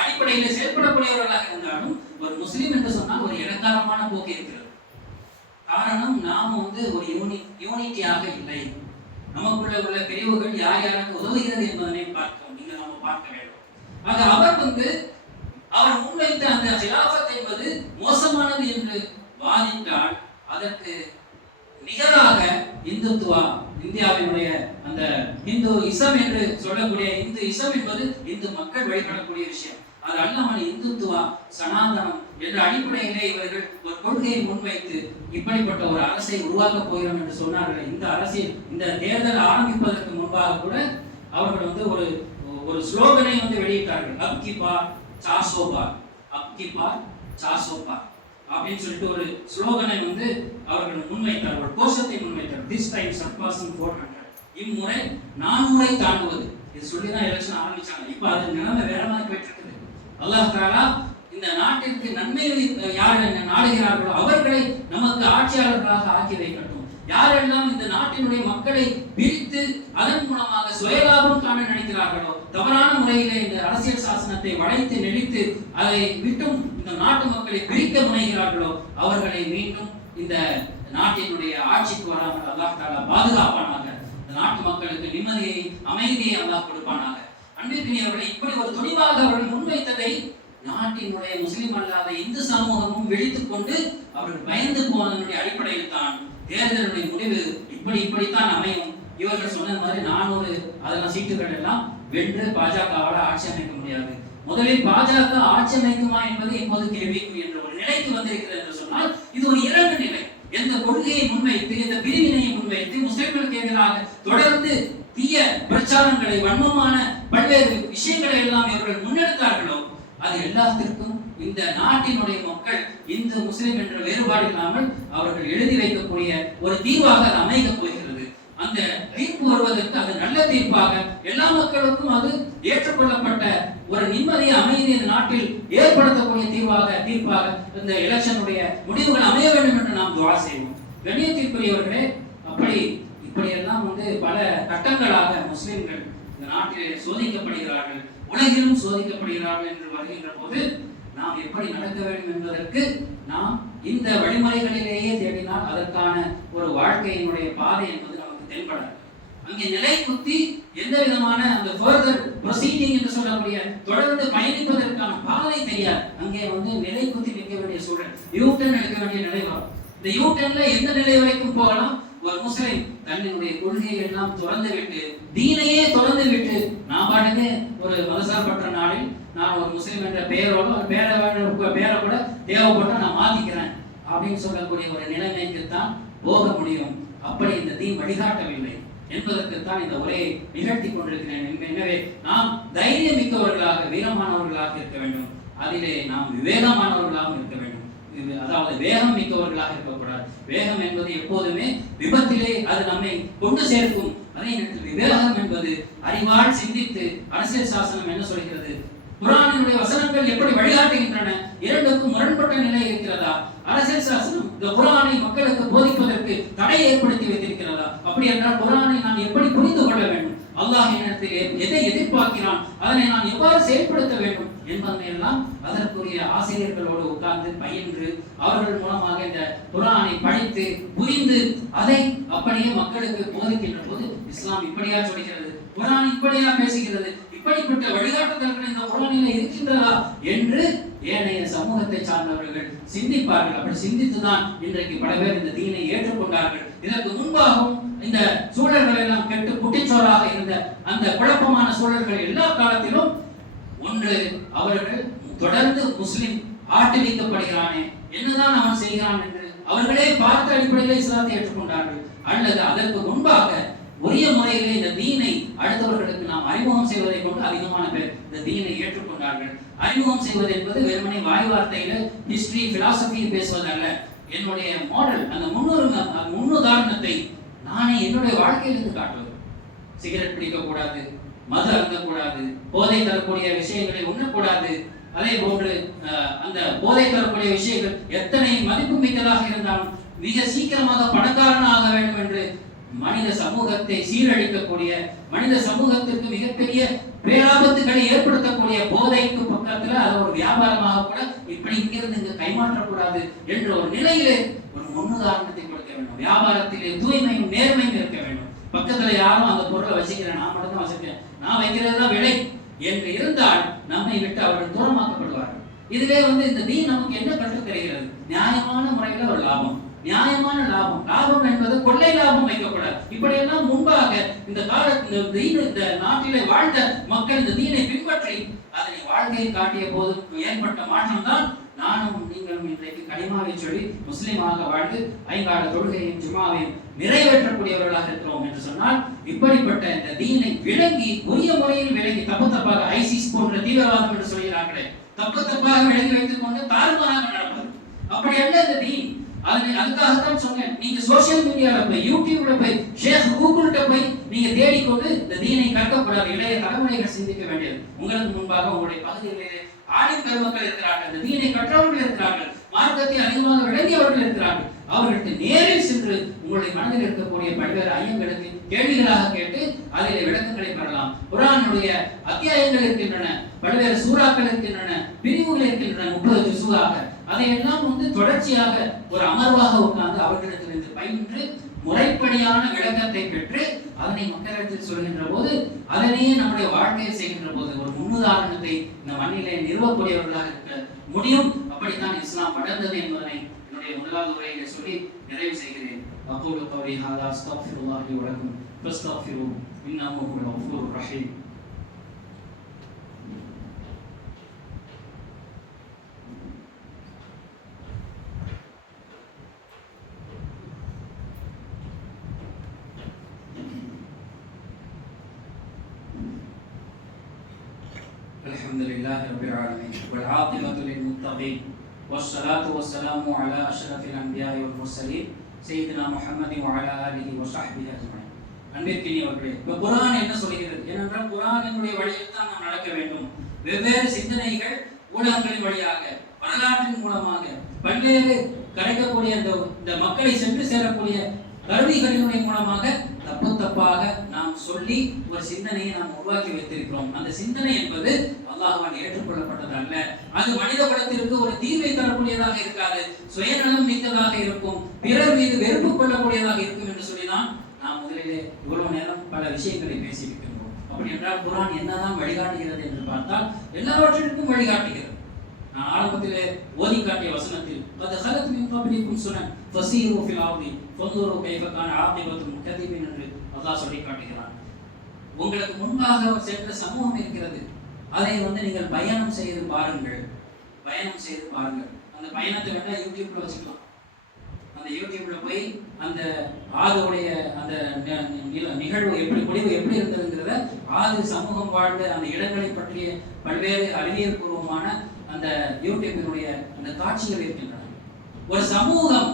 அடிப்படையில் செயல்படக்கூடியவர்களாக இருந்தாலும் ஒரு முஸ்லிம் என்று சொன்னால் ஒரு இலக்காரமான போக்கு இருக்கிறது. காரணம், நாம வந்து ஒரு யூனிட்டியாக இல்லை. நமக்குள்ள உள்ள பிரிவுகள் யார் யாருக்கு உதவுகிறது என்பதனை நாம பார்க்க வேண்டும். ஆக அவர் முன்வைத்த அந்த கிலாஃபத் என்பது மோசமானது என்று வாதிட்டால் அதற்கு நிகராக இந்துத்துவா, இந்தியாவினுடைய அந்த இந்து இசம் என்று சொல்லக்கூடிய இந்து இசம் என்பது இந்து மக்கள் வழிபடக்கூடிய விஷயம். அது அல்லாமல் இந்துத்துவா, சனாதனம் என்ற அடிப்படையிலே இவர்கள் ஒரு கொள்கையை முன்வைத்து இப்படிப்பட்ட ஒரு அரசை உருவாக்க போகிறோம் என்று சொன்னார்கள். இந்த அரசியல், இந்த தேர்தல் ஆரம்பிப்பதற்கு முன்பாக கூட அவர்கள் வந்து ஒரு ஸ்லோகனை வந்து வெளியிட்டார்கள். அப்கி பார் சார்சோ பார், அப்கி பார் சார்சோ பார் அப்படின்னு சொல்லிட்டு ஒரு ஸ்லோகனை வந்து அவர்கள் முன்வைத்தார்கள், ஒரு கோஷத்தை முன்வைத்தார்கள். this time surpassing 400. இம்முறை 400 தாண்டுவது. இது சொல்லி தான் எலெக்ஷன் ஆரம்பிச்சாங்க. இப்போ அது நிலைமை வேற மாதிரி போயிட்டு இருக்குது. அல்லாஹ் தஆலா இந்த நாட்டிற்கு நன்மையை யார் நாடுகிறார்களோ அவர்களை நமக்கு ஆட்சியாளர்களாக ஆக்கி வைக்கட்டும். யாரெல்லாம் இந்த நாட்டினுடைய மக்களை பிரித்து அதன் மூலமாக சுயலாபம் காண நினைக்கிறார்களோ, தவறான முறையிலே இந்த அரசியல் சாசனத்தை வளைத்து நெளித்து அதை விட்டும் இந்த நாட்டு மக்களை பிரிக்க முனைகிறார்களோ அவர்களை மீண்டும் இந்த நாட்டினுடைய ஆட்சிக்கு வராமல் அல்லாஹ் தஆலா பாதுகாப்பானாக. இந்த நாட்டு மக்களுக்கு நிம்மதியை அமைதியை அல்லாஹ் கொடுப்பானாக. அன்பிற்குரியவர்களை, இப்படி ஒரு துணிவாக அவர்கள் முன்வைத்ததை நாட்டினுடைய முஸ்லிம் அல்லாத இந்து சமூகமும் விழித்துக் கொண்டு அவர்கள் பயந்து போனதனுடைய அடிப்படையில் தான் தேர்தலுடைய முடிவு இப்படித்தான் அமையும். இவர்கள் சொன்ன மாதிரி 400 அதெல்லாம் சீட்டுகள் எல்லாம் வென்று பாஜகவால் ஆட்சி அமைக்க முடியாது. முதலில் பாஜக ஆட்சி அமைக்குமா என்பது இப்போது கேள்விக்குறி என்ற ஒரு நிலைக்கு வந்திருக்கிறது என்று சொன்னால் இது ஒரு இறங்கு நிலை. எந்த கொள்கையை முன்வைத்து, எந்த பிரிவினையை முன்வைத்து முஸ்லிம்களுக்கு எதிராக தொடர்ந்து தீய பிரச்சாரங்களை, வன்மமான பல்வேறு விஷயங்களை எல்லாம் இவர்கள் முன்னெடுத்தார்களோ அது எல்லாத்திற்கும் இந்த நாட்டினுடைய மக்கள் இந்து முஸ்லிம் என்ற வேறுபாடு இல்லாமல் அவர்கள் எழுதி வைக்கக்கூடிய ஒரு தீர்வாக அது அமைக்கப் போகிறது. அந்த தீர்ப்பு வருவதற்கு அது நல்ல தீர்ப்பாக, எல்லா மக்களுக்கும் அது ஏற்றுக்கொள்ளப்பட்ட ஒரு நிம்மதி அமைதி இந்த நாட்டில் ஏற்படுத்தக்கூடிய தீர்ப்பாக இந்த எலெக்ஷனுடைய முடிவுகள் அமைய வேண்டும் என்று நாம் துஆ செய்வோம். கண்ணியத்திற்குரியவர்களே, இப்படியெல்லாம் பல கட்டங்களாக முஸ்லிம்கள் இந்த நாட்டிலே சோதிக்கப்படுகிறார்கள், உலகிலும் சோதிக்கப்படுகிறார்கள் என்று வருகின்ற போது நாம் எப்படி நடக்க வேண்டும் என்பதற்கு நாம் இந்த வழிமுறைகளிலேயே தேடினால் அதற்கான ஒரு வாழ்க்கையினுடைய பாதை என்பது நமக்கு தென்படாது. அங்கே நிலை குத்தி எந்த விதமான அந்த ஃபர்தர் ப்ரொசீடிங் என்று சொல்லக்கூடிய தொடர்ந்து பயணிப்பதற்கான பாதை தெரியாது. அங்கே நிலை குத்தி நிற்க வேண்டிய சூழல், யூட்டர்ன் எடுக்க வேண்டிய நிலை வரும். இந்த யூட்டர்ன்ல எந்த நிலை வரைக்கும் போகலாம்? ஒரு முஸ்லிம் தன்னுடைய கொள்கையை எல்லாம் துறந்து விட்டு, தீனையே துறந்து விட்டு, நான் பாட்டுக்கு ஒரு மதசார்பற்ற நாளில் நான் ஒரு முஸ்லிம் என்ற பெயரோட பேரை கூட தேவைப்பட்ட நான் மாத்திக்கிறேன் அப்படின்னு சொல்லக்கூடிய ஒரு நிலைமைக்குத்தான் போக முடியும். அப்படி இந்த தீன் வழிகாட்டவில்லை என்பதற்குத்தான் இந்த உரையை நிகழ்த்தி கொண்டிருக்கிறேன். எனவே நாம் தைரியம் மிக்கவர்களாக, வீரமானவர்களாக இருக்க வேண்டும். அதிலே நாம் விவேகமானவர்களாக இருக்க வேண்டும். அதாவது வேகம் மிக்கவர்களாக இருக்கக்கூடாது. வேகம் என்பது எப்போதுமே விபத்திலே அது நம்மை கொண்டு சேர்க்கும். அதே நேரத்தில் விவேகம் என்பது அறிவால் சிந்தித்து, அரசியல் சாசனம் என்ன சொல்கிறது, குர்ஆனினுடைய வசனங்கள் எப்படி வழிகாட்டுகின்றன, இரண்டுக்கும் முரண்பட்ட நிலை இருக்கிறதா, அரசியல் சாசனம் இந்த குர்ஆனை மக்களுக்கு போதிப்பதற்கு தடை ஏற்படுத்தி வைத்திருக்கிறதா, அப்படி என்றால் குர்ஆனை நான் எப்படி புரிந்து கொள்ள வேண்டும், அல்லாஹ் என்னிடத்தில் எதை எதிர்பார்க்கிறான், அதனை நான் எவ்வாறு செயல்படுத்த வேண்டும் என்பதையெல்லாம் அதற்குரிய ஆசிரியர்களோடு உட்கார்ந்து பயின்று அவர்கள் மூலமாக இந்த குர்ஆனை படித்து புரிந்து அதை அப்படியே மக்களுக்கு போதிக்கின்ற போது இஸ்லாம் இப்படியா சொல்கிறது, குர்ஆன் இப்படியா பேசுகிறது, இப்படிப்பட்ட வழிகாட்டுதல்கள் இந்த குர்ஆனில் இருக்கின்றதா என்று ஏனைய சமூகத்தை சார்ந்தவர்கள் சிந்திப்பார்கள். அப்படி சிந்தித்துதான் இன்றைக்கு பல பேர் இந்த தீனை ஏற்றுக்கொண்டார்கள். இதற்கு முன்பாகவும் இந்த சூழல்கள் எல்லாம் கெட்டு குட்டிச்சோராக இருந்த அந்த குழப்பமான சூழல்கள் எல்லா காலத்திலும் ஒன்று, அவர்கள் தொடர்ந்து முஸ்லிம் ஆட்டுவிக்கப்படுகிறானே, என்னதான் அவன் செய்கிறான் என்று அவர்களே பார்த்த அடிப்படையில் இஸ்லாத்தை ஏற்றுக்கொண்டார்கள். அல்லது அதற்கு முன்பாக உரிய முறையிலே இந்த தீனை அடுத்தவர்களுக்கு நாம் அறிமுகம் செய்வதை கொண்டு அதிகமான பேர் இந்த தீனை ஏற்றுக்கொண்டார்கள். அறிமுகம் செய்வது என்பது வெறுமனே வாய் வார்த்தையில ஹிஸ்டரி, பிலாசபி பேசுவதல்ல. என்னுடைய மாடல், அந்த முன்னுதாரணத்தை நானே என்னுடைய வாழ்க்கையிலிருந்து காட்டுவது. சிகரெட் பிடிக்க கூடாது, மது அருந்தக்கூடாது, போதை தரக்கூடிய விஷயங்களை உண்ணக்கூடாது. அதே போன்று அந்த போதை தரக்கூடிய விஷயங்கள் எத்தனை மதிப்பு மிக்கதாக இருந்தாலும் மிக சீக்கிரமாக பணக்காரனாக வேண்டும் என்று மனித சமூகத்தை சீரழிக்கக்கூடிய, மனித சமூகத்திற்கு மிகப்பெரிய பேராபத்துகளை ஏற்படுத்தக்கூடிய போதைக்கு பக்கத்துல அதை ஒரு வியாபாரமாக கூட இப்படி இங்கிருந்து இங்கு கைமாற்றக்கூடாது என்ற ஒரு நிலையிலே ஒரு முன்னுதாரணத்தை கொடுக்க வேண்டும். வியாபாரத்திலே தூய்மையும் நேர்மையும் இருக்க வேண்டும். பக்கத்துல யாரும் அந்த பொருளை வச்சுக்கிறேன், நான் மட்டும் தான் வச்சுக்கிறேன், நான் வைக்கிறது தான் விலை என்று இருந்தால் நம்மை விட்டு அவர்கள் தூரமாக்கப்படுவார்கள். இதுவே இந்த தீன் நமக்கு என்ன கற்றுத் தருகிறது? நியாயமான முறையில ஒரு லாபம், நியாயமான லாபம். லாபம் என்பது கொள்ளை லாபம் வைக்கக்கூடாது. இப்படியெல்லாம் முன்பாக இந்த நாட்டிலே வாழ்ந்த மக்கள் இந்த தீனை பின்பற்றி அதனை வாழ்க்கையை காட்டிய போது ஏற்பட்ட மாற்றம் தான் நானும் நீங்களும் இன்றைக்கு களிமாவை சொல்லி முஸ்லிமாக வாழ்ந்து ஐங்கால தொழுகையும் ஜுமாவையும் நிறைவேற்றக்கூடியவர்களாக இருக்கிறோம் என்று சொன்னால், இப்படிப்பட்ட இந்த தீனை விளங்கி உரிய முறையில் விளங்கி, தப்பாக ஐசிஸ் போன்ற தீவிரவாதம் என்று சொல்கிறார்களே, தப்பாக விளங்கி வைத்துக் கொண்டு தாறுமாறாக நடப்பது அப்படி அல்ல. இந்த தீன் அதுக்காகத்தான் சொன்னேன், நீங்க சோசியல் மீடியால போய், யூடியூப்ல போய், ஷேக் கூகுள்கிட்ட போய் நீங்க தேடிக்கொண்டு இந்த தீனை கற்கக்கூடாது. இளைய தலைமுறைகள் சிந்திக்க வேண்டியது. உங்களுக்கு முன்பாக உங்களுடைய பகுதிகளிலே ஆலிம் பெருமக்கள் இருக்கிறார்கள், இந்த தீனை கற்றவர்கள் இருக்கிறார்கள், மார்க்கத்தை அதிகமாக விளங்கியவர்கள் இருக்கிறார்கள். அவர்களுக்கு நேரில் சென்று உங்களுடைய மனதில் இருக்கக்கூடிய பல்வேறு ஐயங்களுக்கு கேள்விகளாக கேட்டு அதிலே விளக்கங்களை பெறலாம். குர்ஆனுடைய அத்தியாயங்கள் இருக்கின்றன, பல்வேறு சூறாக்கள் இருக்கின்றன, பிரிவுகள் இருக்கின்றன, 30 ஜுஸாக. அதையெல்லாம் தொடர்ச்சியாக ஒரு அமர்வாக உட்கார்ந்து அவர்களிடத்திலிருந்து பயின்று முறைப்படியான விளக்கத்தை பெற்று அதனை மக்களிடத்தில் சொல்கின்ற போது, அதனையே நம்முடைய வாழ்க்கையில் செய்கின்ற போது ஒரு முன்னுதாரணத்தை இந்த மண்ணிலே நிறுவக்கூடியவர்களாக இருக்க முடியும். அப்படித்தான் இஸ்லாம் வளர்ந்தது என்பதனை என்னுடைய முதலாவது உரையிலே சொல்லி நிறைவு செய்கிறேன். அகூலு கௌலி ஹாதா அஸ்தக்ஃபிருல்லாஹி லி வ லக்கும் ஃபஸ்தக்ஃபிருஹு இன்னஹு ஹுவல் கஃபூருர் ரஹீம். الحمد لله رب العالمين والعاقبة للمتقين والصلاة والسلام على أشرف الأنبياء والمرسلين سيدنا محمد وعلى آله وصحبه أجمعين. அன்பிற்கினியவர்களே, இப்போ குர்ஆன் என்ன சொல்கிறது ஏனென்றால் குர்ஆனினுடைய வழியில் தான் நாம் நடக்க வேண்டும். வெவ்வேறு சிந்தனைகள் ஊடகங்களின் வழியாக, வரலாற்றின் மூலமாக, பல்வேறு கிடைக்கக்கூடிய இந்த மக்களை சென்று சேரக்கூடிய கருவிகளினுடைய மூலமாக தப்பாக நாம் சொல்லி ஒரு சிந்தனையை நாம் உருவாக்கி வைத்திருக்கிறோம். அந்த சிந்தனை என்பது அல்லாஹ்வால் ஏற்றுக்கொள்ளப்பட்டது அல்ல. அது மனித குலத்திற்கு ஒரு தீர்வை தரக்கூடியதாக இருக்காது, சுயநலம் மிக்கதாக இருக்கும், பிறர் மீது வெறுப்பு கொள்ளக்கூடியதாக இருக்கும் என்று சொல்லிதான் நாம் முதலிலே இவ்வளவு நேரம் பல விஷயங்களை பேசியிருக்கின்றோம். அப்படி என்றால் குர்ஆன் என்னதான் வழிகாட்டுகிறது என்று பார்த்தால் எல்லாவற்றிற்கும் வழிகாட்டுகிறது. நான் ஆரம்பத்திலே ஓதி காட்டிய வசனத்தில் قد خلت من قبلكم سنن فسيروا في الارض فانظروا كيف كان عاقبة المكذبين என்று அல்லாஹ் சொல்லி காட்டுகிறான். உங்களுக்கு முன்பாக சென்ற சமூகம் இருக்கிறது, அதை நீங்கள் பயணம் செய்து பாருங்கள். அந்த பயணத்தை வேணா யூடியூப்ல வச்சுக்கலாம். அந்த யூடியூப்ல போய் அந்த ஆதுடைய அந்த நிகழ்வு எப்படி, முடிவு எப்படி இருந்ததுங்கிறத, ஆது சமூகம் வாழ்ந்த அந்த இடங்களை பற்றிய பல்வேறு அறிவியல் பூர்வமான அந்த யூடியூபினுடைய அந்த காட்சிகள் இருக்கின்றன. ஒரு சமூகம்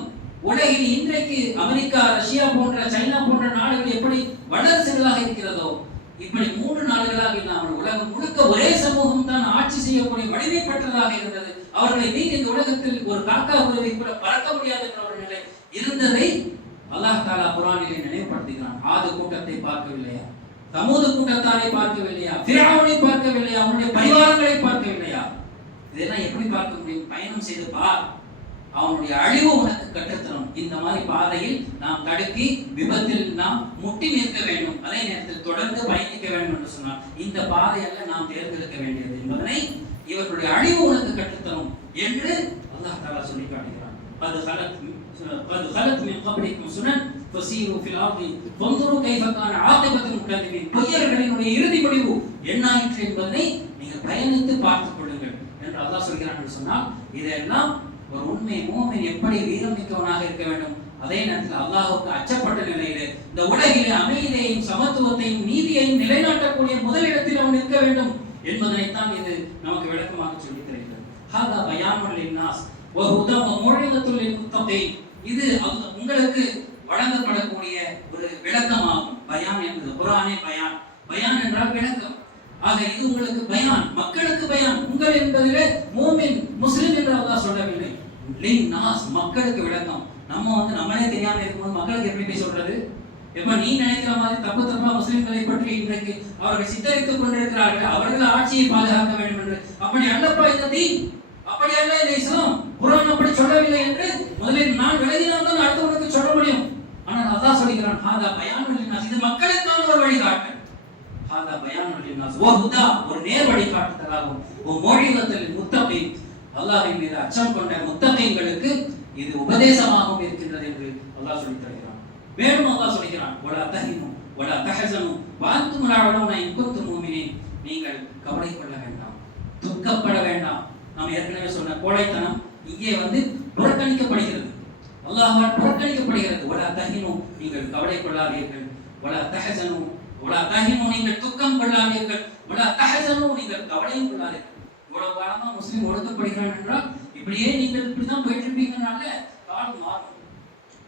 உலகில் இன்றைக்கு அமெரிக்கா, ரஷ்யா போன்ற, சைனா போன்ற நாடுகள் எப்படி வல்லரசுகளாக இருக்கிறதோ, இப்படி 3 நாடுகளாக இல்லாமல் உலகம் முழுக்க ஒரே சமூகம் தான் ஆட்சி செய்யக்கூடிய வலிமை பெற்றதாக இருந்தது. அவர்களை மீறி இந்த உலகத்தில் ஒரு காக்கா குருவி கூட பறக்க முடியாத ஒரு நிலை இருந்ததை அல்லாஹ் தஆலா குர்ஆனிலே நினைவுபடுத்துகிறான். ஆது கூட்டத்தை பார்க்கவில்லையா? சமூது கூட்டத்தாரை பார்க்கவில்லையா? ஃபிரௌனை பார்க்கவில்லையா? அவனுடைய பரிவாரங்களை பார்க்கவில்லையா? இதெல்லாம் எப்படி பார்க்க முடியும்? பயணம் செய்து பார், அவனுடைய அழிவு உனக்கு கற்றுத்தரும். இந்த மாதிரி பாதையில் நாம் தடுக்கி விபத்தில் நாம் முட்டி நிற்க வேண்டும், அதே நேரத்தில் தொடர்ந்து பயணிக்க வேண்டும் என்று சொன்னார். இந்த பாதையல்ல நாம் தேர்ந்தெடுக்க வேண்டியது என்பதனை இவர்களுடைய அழிவு உனக்கு கற்றுத்தரும் என்று அல்லாஹ் தஆலா சொல்லி காட்டுகிறான். قد خلت من قبلكم سنن فسيروا في الارض فانظروا كيف كان عاقبة المكذبين. பொய்யர்களினுடைய இறுதி முடிவு என்னாயிற்று என்பதை நீங்கள் பயணித்து பார்த்துக் கொள்ளுங்கள் என்று அல்லாஹ் சொல்கிறான் என்று சொன்னால், இதெல்லாம் ஒரு உண்மை மூமின் எப்படி வீரமிக்கவனாக இருக்க வேண்டும், அதே நேரத்தில் அல்லாஹ்வுக்கு அச்சப்பட்ட நிலையிலே இந்த உலகிலே அமைதியையும் சமத்துவத்தையும் நீதியையும் நிலைநாட்டக்கூடிய முதலிடத்தில் அவன் இருக்க வேண்டும் என்பதனைத்தான் இது நமக்கு விளக்கமாக சொல்லித் தருகிறது. ஹாதா பயானுல் லின்னாஸ் வ ஹுதா வ மௌஇதத்துல் லில் முத்தகீன். இது உங்களுக்கு வழங்கப்படக்கூடிய ஒரு விளக்கமாகும். பயான் என்பது குர்ஆனே பயான். பயான் என்றால் விளக்கம். ஆக இது உங்களுக்கு பயான், மக்களுக்கு பயான். உங்கள் என்பதிலே மூமின், முஸ்லிம் என்று அல்லாஹ் சொல்லவில்லை. லின்னாஸ், மக்களுக்கு விளக்கம். நம்ம நம்மளே தெரியாம இருக்கும்போது மக்களுக்கு எப்படி போய் சொல்றது? எப்ப நீ நினைக்கிற மாதிரி தப்பா முஸ்லிம்களை பற்றி இன்றைக்கு அவர்கள் சித்தரித்துக் கொண்டிருக்கிறார்கள், அவர்கள் ஆட்சியை பாதுகாக்க வேண்டும் என்று. அப்படி அல்லப்பா இந்த தீன், அப்படி அல்ல இந்த இஸ்லாம். குர்ஆன் அப்படி சொல்லவில்லை என்று முதலில் நான் விலகினால் தான் அடுத்தவனுக்கு சொல்ல முடியும். ஆனால் அல்லாஹ் சொல்கிறான், ஹாதா பயானுல் லின்னாஸ், இது மக்களுக்கான ஒரு வழிகாட்டல். ஹாதா பயானுல் லின்னாஸ் வ ஹுதா, ஒரு நேர் வழிகாட்டுதலாகும். வ மௌஇதத்துல் முத்தகீன், அல்லாஹ்வின் மீது அச்சம் கொண்ட முத்தகீன்களுக்கு இது உபதேசமாகவும் இருக்கின்றது என்று அல்லாஹ் சொல்லி தருகிறான். மேலும் அல்லாஹ் சொல்கிறான், வலா தஹினு வலா தஹஸனு வ அன்தும் லஅலூன இன் குன்தும் முஃமினீன். நீங்கள் கவலை கொள்ள வேண்டாம், துக்கப்பட வேண்டாம். நாம் ஏற்கனவே சொன்ன கோழைத்தனம் இங்கே புறக்கணிக்கப்படுகிறது, அல்லாஹ்வால் புறக்கணிக்கப்படுகிறது. வலா தஹினு, நீங்கள் கவலை கொள்ளாதீர்கள். வலா தஹஸனு வலா தஹினு, நீங்கள் துக்கம் கொள்ளாதீர்கள். வலா தஹஸனு, நீங்கள் கவலையும் கொள்ளாதீர்கள். இவ்வளவு காலமா முஸ்லிம் ஒடுக்கப்படுகிறான் என்றால் இப்படியே நீங்கள் இப்படிதான் போயிட்டு இருப்பீங்கனால காலம் மாறும்.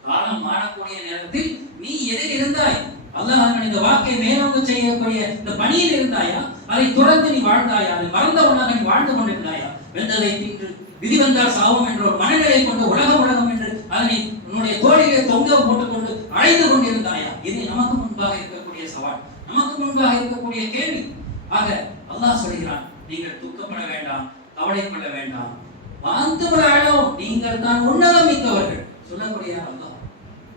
காலம் மாறக்கூடிய நேரத்தில் நீ எதில் இருந்தாய்? அல்லாஹ் இந்த வாக்கை மேலோங்க செய்யக்கூடிய இந்த பணியில் இருந்தாயா? அதை தொடர்ந்து நீ வாழ்ந்தாயா? அதை மறந்தவனாக நீ வாழ்ந்து கொண்டிருந்தாயா? வெந்ததை தின்று விதி வந்தால் சாவும் என்ற ஒரு மனநிலை கொண்டு உலகம் என்று அதனை உன்னுடைய தோளிலே தொங்க போட்டுக்கொண்டு அழைந்து கொண்டிருந்தாயா? இது நமக்கு முன்பாக இருக்கக்கூடிய சவால், நமக்கு முன்பாக இருக்கக்கூடிய கேள்வி. ஆக அல்லாஹ் சொல்கிறான், நீங்கள் துக்கப்பட வேண்டாம், கவலைப்பட வேண்டாம். வாழ்ந்துவிடாலோ, நீங்கள் தான் உன்னதம் மிக்கவர்கள். சொல்லக்கூடிய அல்லாஹ்,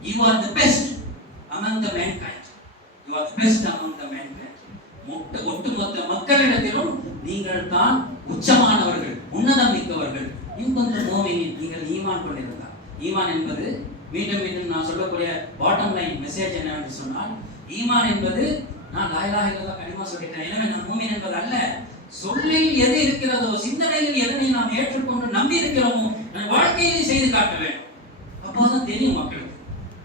you are the best among the mankind. You are the best among the mankind. ஒட்டுமொத்த மக்களிடத்திலும் நீங்கள் தான் உச்சமானவர்கள், உன்னதம் மிக்கவர்கள். இன்னொன்று மோமினின், நீங்கள் ஈமான் கொண்டிருந்தார். ஈமான் என்பது மீண்டும் நான் சொல்லக்கூடிய பாட்டம் லைன் மெசேஜ் என்னவென்று சொன்னால், ஈமான் என்பது நான் லா இலாஹ இல்லல்லாஹ் கலிமா சொல்லிட்டேன், எனவே நான் மூமின் என்பது அல்ல. சொல்லில் எது இருக்கிறதோ, சிந்தனையில் எதனை நாம் ஏற்றுக்கொண்டு நம்பி இருக்கிறோமோ, நான் வாழ்க்கையிலே செய்து காட்ட வேண்டும். அப்போதான் தெரியும் மக்களுக்கு.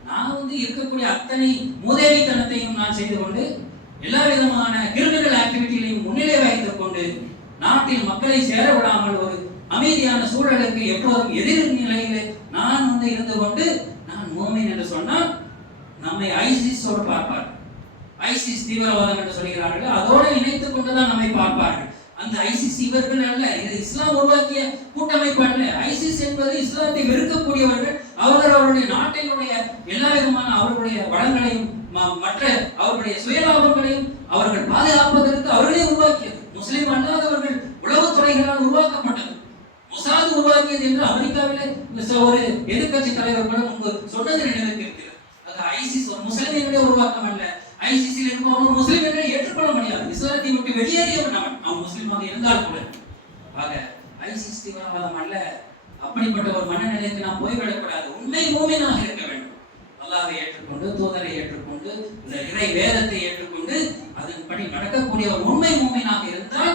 நான் இருக்கக்கூடிய அத்தனை மூதேவித்தனத்தையும் நான் செய்து கொண்டு எல்லா விதமான கிரிமினல் ஆக்டிவிட்டிகளையும் முன்னிலை வைத்துக் கொண்டு நாட்டில் மக்களை சேர விடாமல் ஒரு அமைதியான சூழலுக்கு எப்போதும் எதிர் நிலையிலே நான் இருந்து கொண்டு நான் மோமின் என்று சொன்னால் நம்மை ஐசிஸோடு பார்ப்பார்கள். ஐசிஸ் தீவிரவாதம் என்று சொல்கிறார்கள், அதோடு இணைத்துக் கொண்டுதான் நம்மை பார்ப்பார்கள். அந்த ஐசிஸ் இவர்கள் அல்ல, இது இஸ்லாம் உருவாக்கிய கூட்டமைப்பு அல்ல. ஐசிஸ் என்பது இஸ்லாத்தை வெறுக்கக்கூடியவர்கள். அவர்களுடைய நாட்டினுடைய எல்லா விதமான அவர்களுடைய வளங்களையும் மற்ற அவர்களுடைய சுயலாபங்களையும் அவர்கள் பாதுகாப்பதற்கு அவர்களே உருவாக்கியது. முஸ்லிம் அல்லாதவர்கள் உளவுத்துறைகளால் உருவாக்கப்பட்டது. மொசாத் உருவாக்கியது என்று அமெரிக்காவிலே ஒரு எதிர்கட்சி தலைவர் கூட முன்பு சொன்னது நினைவுக்கு இருக்கிறது. அது ஐசிஸ் ஒரு முஸ்லிமினுடைய உருவாக்கம் அல்ல. ஐசிசியில் இருப்பவன் முஸ்லிம் என்று ஏற்றுக்கொள்ள முடியாது. இஸ்லாத்தை விட்டு வெளியேறியவன் அவன் முஸ்லிமாக இருந்தால் கூட. ஆக ஐசிஸ் தீவிரவாதம் அல்ல. அப்படிப்பட்ட ஒரு மனநிலைக்கு நாம் போய்விடக்கூடாது. உண்மை மூமினாக இருக்க வேண்டும். அல்லாஹ்வை ஏற்றுக்கொண்டு, தூதரை ஏற்றுக்கொண்டு, இந்த இறை வேதத்தை ஏற்றுக்கொண்டு அதன்படி நடக்கக்கூடிய ஒரு உண்மை மூமினாக இருந்தால்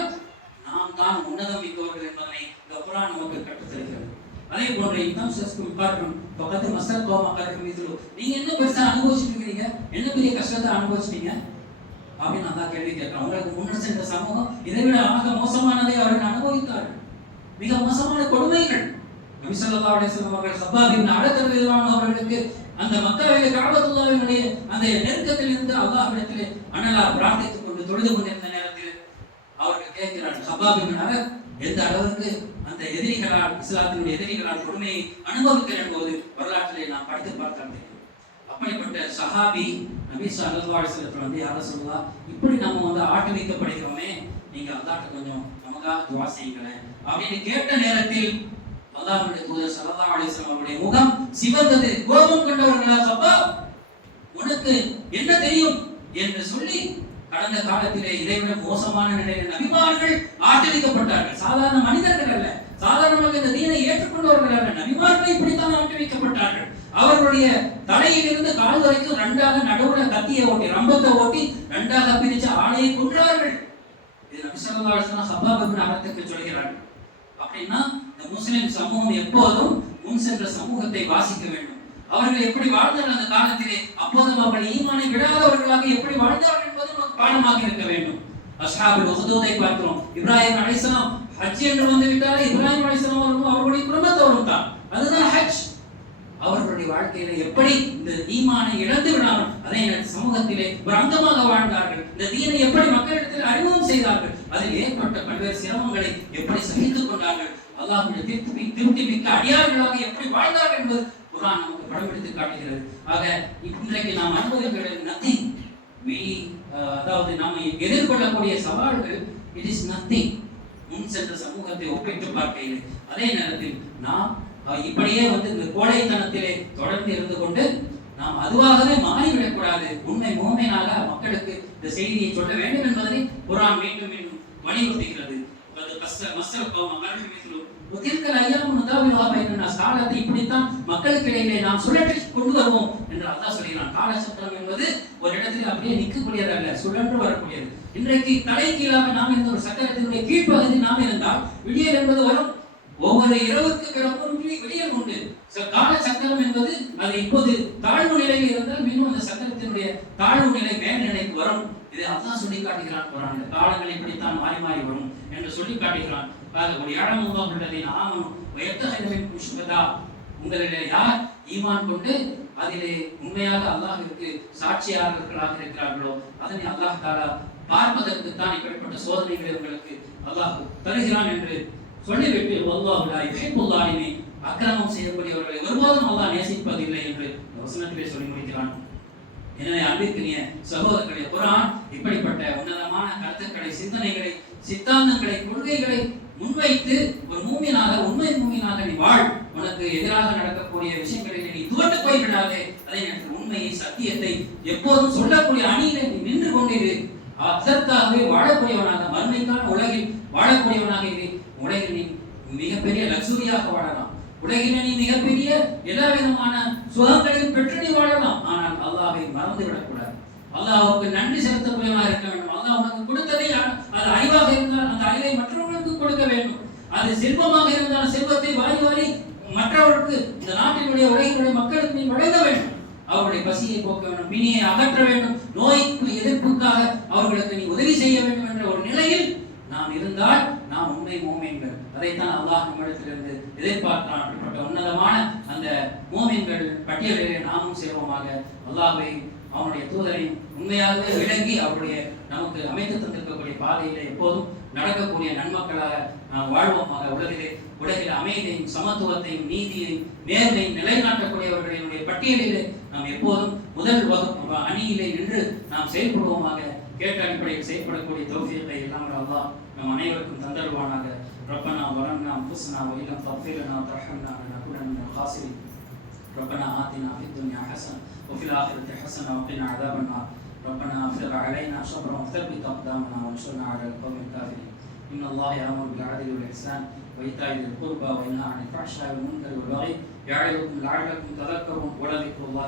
நாம் தான் உன்னதம் மிக்கவர்கள் என்பதனை இந்த குர்ஆன் நமக்கு கற்றுத்தருகிறது. அதே போன்று இன்னும் சிஸ்கும் பார்க்கும் பக்கத்து மஸ்தர் கோமா கரகம் மீதுலோ, நீங்க என்ன பெருசா அனுபவிச்சுட்டு இருக்கீங்க, என்ன பெரிய கஷ்டத்தை அனுபவிச்சிட்டீங்க அப்படின்னு நான் தான் கேள்வி கேட்கிறேன். அவங்களுக்கு முன்னர் சென்ற சமூகம் இதை விட ஆக மோசமானதை அவர்கள் அனுபவித்தார்கள். மிக மோசமான கொடுமைகள். நபி ஸல்லல்லாஹு அலைஹி வஸல்லம் அவர்கள் ஹப்பாப் இப்னு அரத் ரலியல்லாஹு அவர்களுக்கு அந்த மக்காவிலே கஅபத்துல்லாஹ்வினுடைய அந்த நெருக்கத்தில் இருந்து அல்லாஹ்விடத்திலே அனலார் பிரார்த்தித்துக் கொண்டு தொழுது கொண்டிருந்த நேரத்தில் அவர்கள் கேட்கிறார்கள், ஹப்பாப் இப்னு அரத் எந்த அளவுக்கு அந்த எதிரிகளால், இஸ்லாத்தினுடைய எதிரிகளால் கொடுமையை அனுபவிக்கிற போது வரலாற்றிலே நாம் படித்து பார்த்தால் தெரியும். அப்படிப்பட்ட சஹாபி நபி ஸல்லல்லாஹு அலைஹி வஸல்லம் யாரை சொல்லுவா, இப்படி நம்ம ஆட்டி வைக்கப்படுகிறோமே, நீங்க அல்லாஹ்ட்ட கொஞ்சம் நமக்காக துஆ செய்யுங்களேன் அப்படின்னு கேட்ட நேரத்தில் அல்லாஹ்வுடைய தூதர் ஸல்லல்லாஹு அலைஹி வஸல்லம் அவருடைய முகம் சிவந்தது. கோபம் கொண்டவர்களாக, அப்பா உனக்கு என்ன தெரியும் என்று சொல்லி கடந்த காலத்திலே இதைவிட மோசமான நிலையில் நபிமார்கள் ஆட்டிவிக்கப்பட்டார்கள். சாதாரண மனிதர்கள் அல்ல, சாதாரணமாக இந்த தீனை ஏற்றுக்கொண்டவர்கள் அல்ல, நபிமார்கள் இப்படித்தான் ஆட்டிவிக்கப்பட்டார்கள். அவர்களுடைய தலையிலிருந்து கால் வரைக்கும் ரெண்டாக நடுவுல கத்தியை ஓட்டி, ரம்பத்தை ஓட்டி ரெண்டாக பிரிச்ச ஆளையை கொன்றார்கள். இது நபி ஸல்லல்லாஹு அலைஹி வஸல்லம் ஹப்பாப் இப்னு அரத்துக்கு சொல்கிறார்கள். அப்படின்னா இந்த முஸ்லிம் சமூகம் எப்போதும் முன் சென்ற சமூகத்தை வாசிக்க வேண்டும். அவர்கள் எப்படி வாழ்ந்தார்கள் அந்த காலத்திலே, அப்போதும் அவர்கள் ஈமானை விடாதவர்களாக எப்படி வாழ்ந்தார்கள் என்பது நமக்கு பாடமாக இருக்க வேண்டும். அஸ்ஹாபுல் உஹ்தூதை பார்க்கிறோம். இப்ராஹிம் அலைஹிஸ்ஸலாம் ஹஜ் என்று வந்து விட்டாலே இப்ராஹிம் அலைஹிஸ்ஸலாம் அவர்களுடைய குடும்பத்தவரும் தான். அதுதான் ஹஜ். அவர்களுடைய வாழ்க்கையில எப்படி இந்த ஈமானை இழந்து விடாமல் அதே சமூகத்திலே ஒரு அங்கமாக வாழ்ந்தார்கள், இந்த தீனை எப்படி மக்களிடத்தில் அறிமுகம் செய்தார்கள், அதில் ஏற்பட்ட பல்வேறு சிரமங்களை எப்படி சகித்துக் கொண்டார்கள், அல்லாஹ்வுடைய திருப்தி மிக்க அடியார்களாக எப்படி வாழ்ந்தார்கள் என்பது குர்ஆன் நமக்கு படம் எடுத்து காட்டுகிறது. ஆக இன்றைக்கு நாம் அனுபவிக்கிற நத்திங், அதாவது நாம் எதிர்கொள்ளக்கூடிய சவால்கள் இட் இஸ் நத்திங் முன் சென்ற சமூகத்தை ஒப்பிட்டு பார்க்கையில். அதே நேரத்தில் நாம் இப்படியே இந்த கோழைத்தனத்திலே தொடர்ந்து இருந்து கொண்டு நாம் அதுவாகவே மாறிவிடக்கூடாது. உண்மை மூமினாக மக்களுக்கு இந்த செய்தியை சொல்ல வேண்டும் என்பதனை குர்ஆன் மீண்டும் மீண்டும் வலியுறுத்துகிறது. காலத்தை இப்படித்தான் மக்களுக்கு இடையிலே நாம் சுழற்றி கொண்டு வருவோம் என்று அல்லாஹ் சொல்கிறான். காலச்சக்கரம் என்பது ஒரு இடத்தில் அப்படியே நிற்கக்கூடியது அல்ல, சுழன்று வரக்கூடியது. இன்றைக்கு தலை கீழாக நாம் இருந்த ஒரு சக்கரத்தினுடைய கீழ்ப்பகுதி நாம் இருந்தால் விடியல் என்பது வரும். ஒவ்வொரு இரவுக்கு பிறகும் விடியல் உண்டு. கால சக்கரம் என்பது அது இப்போது தாழ்வு நிலையில் இருந்தால் மீண்டும் அந்த சக்கரத்தினுடைய தாழ்வு நிலை மேல் நிலைக்கு வரும். இதை அல்லாஹ் சொல்லி காட்டுகிறான் குர்ஆன்ல. காலங்கள் இப்படித்தான் மாறி மாறி வரும் என்று சொல்லி காட்டுகிறான். ஒரு ஏழாம் உள்ளதை நாமும் வயத்தகைதலின் புஷ்பதா, உங்களிலே யார் ஈமான் கொண்டு அதிலே உண்மையாக அல்லாஹ்விற்கு சாட்சியாளர்களாக இருக்கிறார்களோ அதனை அல்லாஹ் தஆலா பார்ப்பதற்கு தான் இப்படிப்பட்ட சோதனைகளை உங்களுக்கு அல்லாஹ் தருகிறான் என்று சொல்லிவிட்டு வல்லாஹு லா யுஹிப்புல் ஸாலிமீன், அக்கிரமம் செய்யக்கூடியவர்களை ஒருபோதும் அல்லாஹ் நேசிப்பதில்லை என்று வசனத்திலே சொல்லி முடிக்கிறான். எனவே அன்பிற்குரிய சகோதரர்களே, குர்ஆன் இப்படிப்பட்ட உன்னதமான கருத்துக்களை, சிந்தனைகளை, சித்தாந்தங்களை, கொள்கைகளை முன்வைத்து ஒரு மூமினாக, உண்மை மூமினாக நீ வாழ். உனக்கு எதிராக நடக்கக்கூடிய விஷயங்களில் நீ துவண்டு போய் விடாதே. அதே நேரத்தில் உண்மையை, சத்தியத்தை எப்போதும் சொல்லக்கூடிய அணியில நீ நின்று கொண்டிரு. அதற்காகவே வாழக்கூடியவனாக, மறுமைக்கான உலகில் வாழக்கூடியவனாக இரு. உலகில் நீ மிகப்பெரிய லக்ஸுரியாக வாழலாம், உலகில் நீ மிகப்பெரிய எல்லா விதமான சுகங்களையும் பெற்று நீ வாழலாம். ஆனால் அல்லாஹ்வை மறந்து விடக்கூடாது. அல்லாஹ்வுக்கு நன்றி செலுத்தக்கூடியவனாக இருக்க வேண்டும். அல்லாஹ் உனக்கு கொடுத்ததை, அது அறிவாக இருந்தால் அந்த அறிவை மற்றவர்களுக்கு கொடுக்க வேண்டும். அது செல்வமாக இருந்தால் செல்வத்தை வாரி வாரி மற்றவர்களுக்கு, இந்த நாட்டினுடைய உலகினுடைய மக்களுக்கு நீ வழங்க வேண்டும். அவருடைய பசியை போக்க வேண்டும், பிணியை அகற்ற வேண்டும், நோய்க்கு எதிர்ப்புக்காக அவர்களுக்கு நீ உதவி செய்ய வேண்டும் என்ற ஒரு நிலையில் நாம் இருந்தால் நாம் உண்மை மூமின்கள். அதைத்தான் அல்லாஹ் நம்மிடத்திலிருந்து எதிர்பார்க்கிறான். அப்படிப்பட்ட உன்னதமான அந்த மூமின்கள் பட்டியலிலே நாமும் சேர்வோமாக. அல்லாஹ்வை, அவனுடைய தூதரை உண்மையாகவே விளங்கி அவருடைய நமக்கு அமைத்து தந்திருக்கக்கூடிய பாதையிலே எப்போதும் நடக்கக்கூடிய நன்மக்களாக நாம் வாழ்வோமாக. உலகில் அமைதியையும், சமத்துவத்தையும், நீதியையும், நேர்மையும் நிலைநாட்டக்கூடியவர்களுடைய பட்டியலிலே நாம் எப்போதும் முதல் வகுப்பு அணியிலே நின்று நாம் செயல்படுவோமாக. கேட்ட அடிப்படையில் செயல்படக்கூடிய தௌஃபீகை எல்லாம் அல்லாஹ் நம் அனைவருக்கும் தந்தருவானாக. ரப்பனா வலம்னா அன்ஃபுஸனா வ இல்லம் தக்ஃபிர் லனா வ தர்ஹம்னா லனகுனன்ன மினல் காசிரீன். ربنا آتنا في الدنيا حسنة وفي الآخرة حسنة وقنا عذاب النار. ربنا افرغ علينا صبرا وثبت أقدامنا وانصرنا على القوم الكافرين. إن الله يأمر بالعدل والإحسان وإيتاء ذي القربى وينهى عن الفحشاء والمنكر والبغي يعظكم لعلكم تذكرون ولذكر الله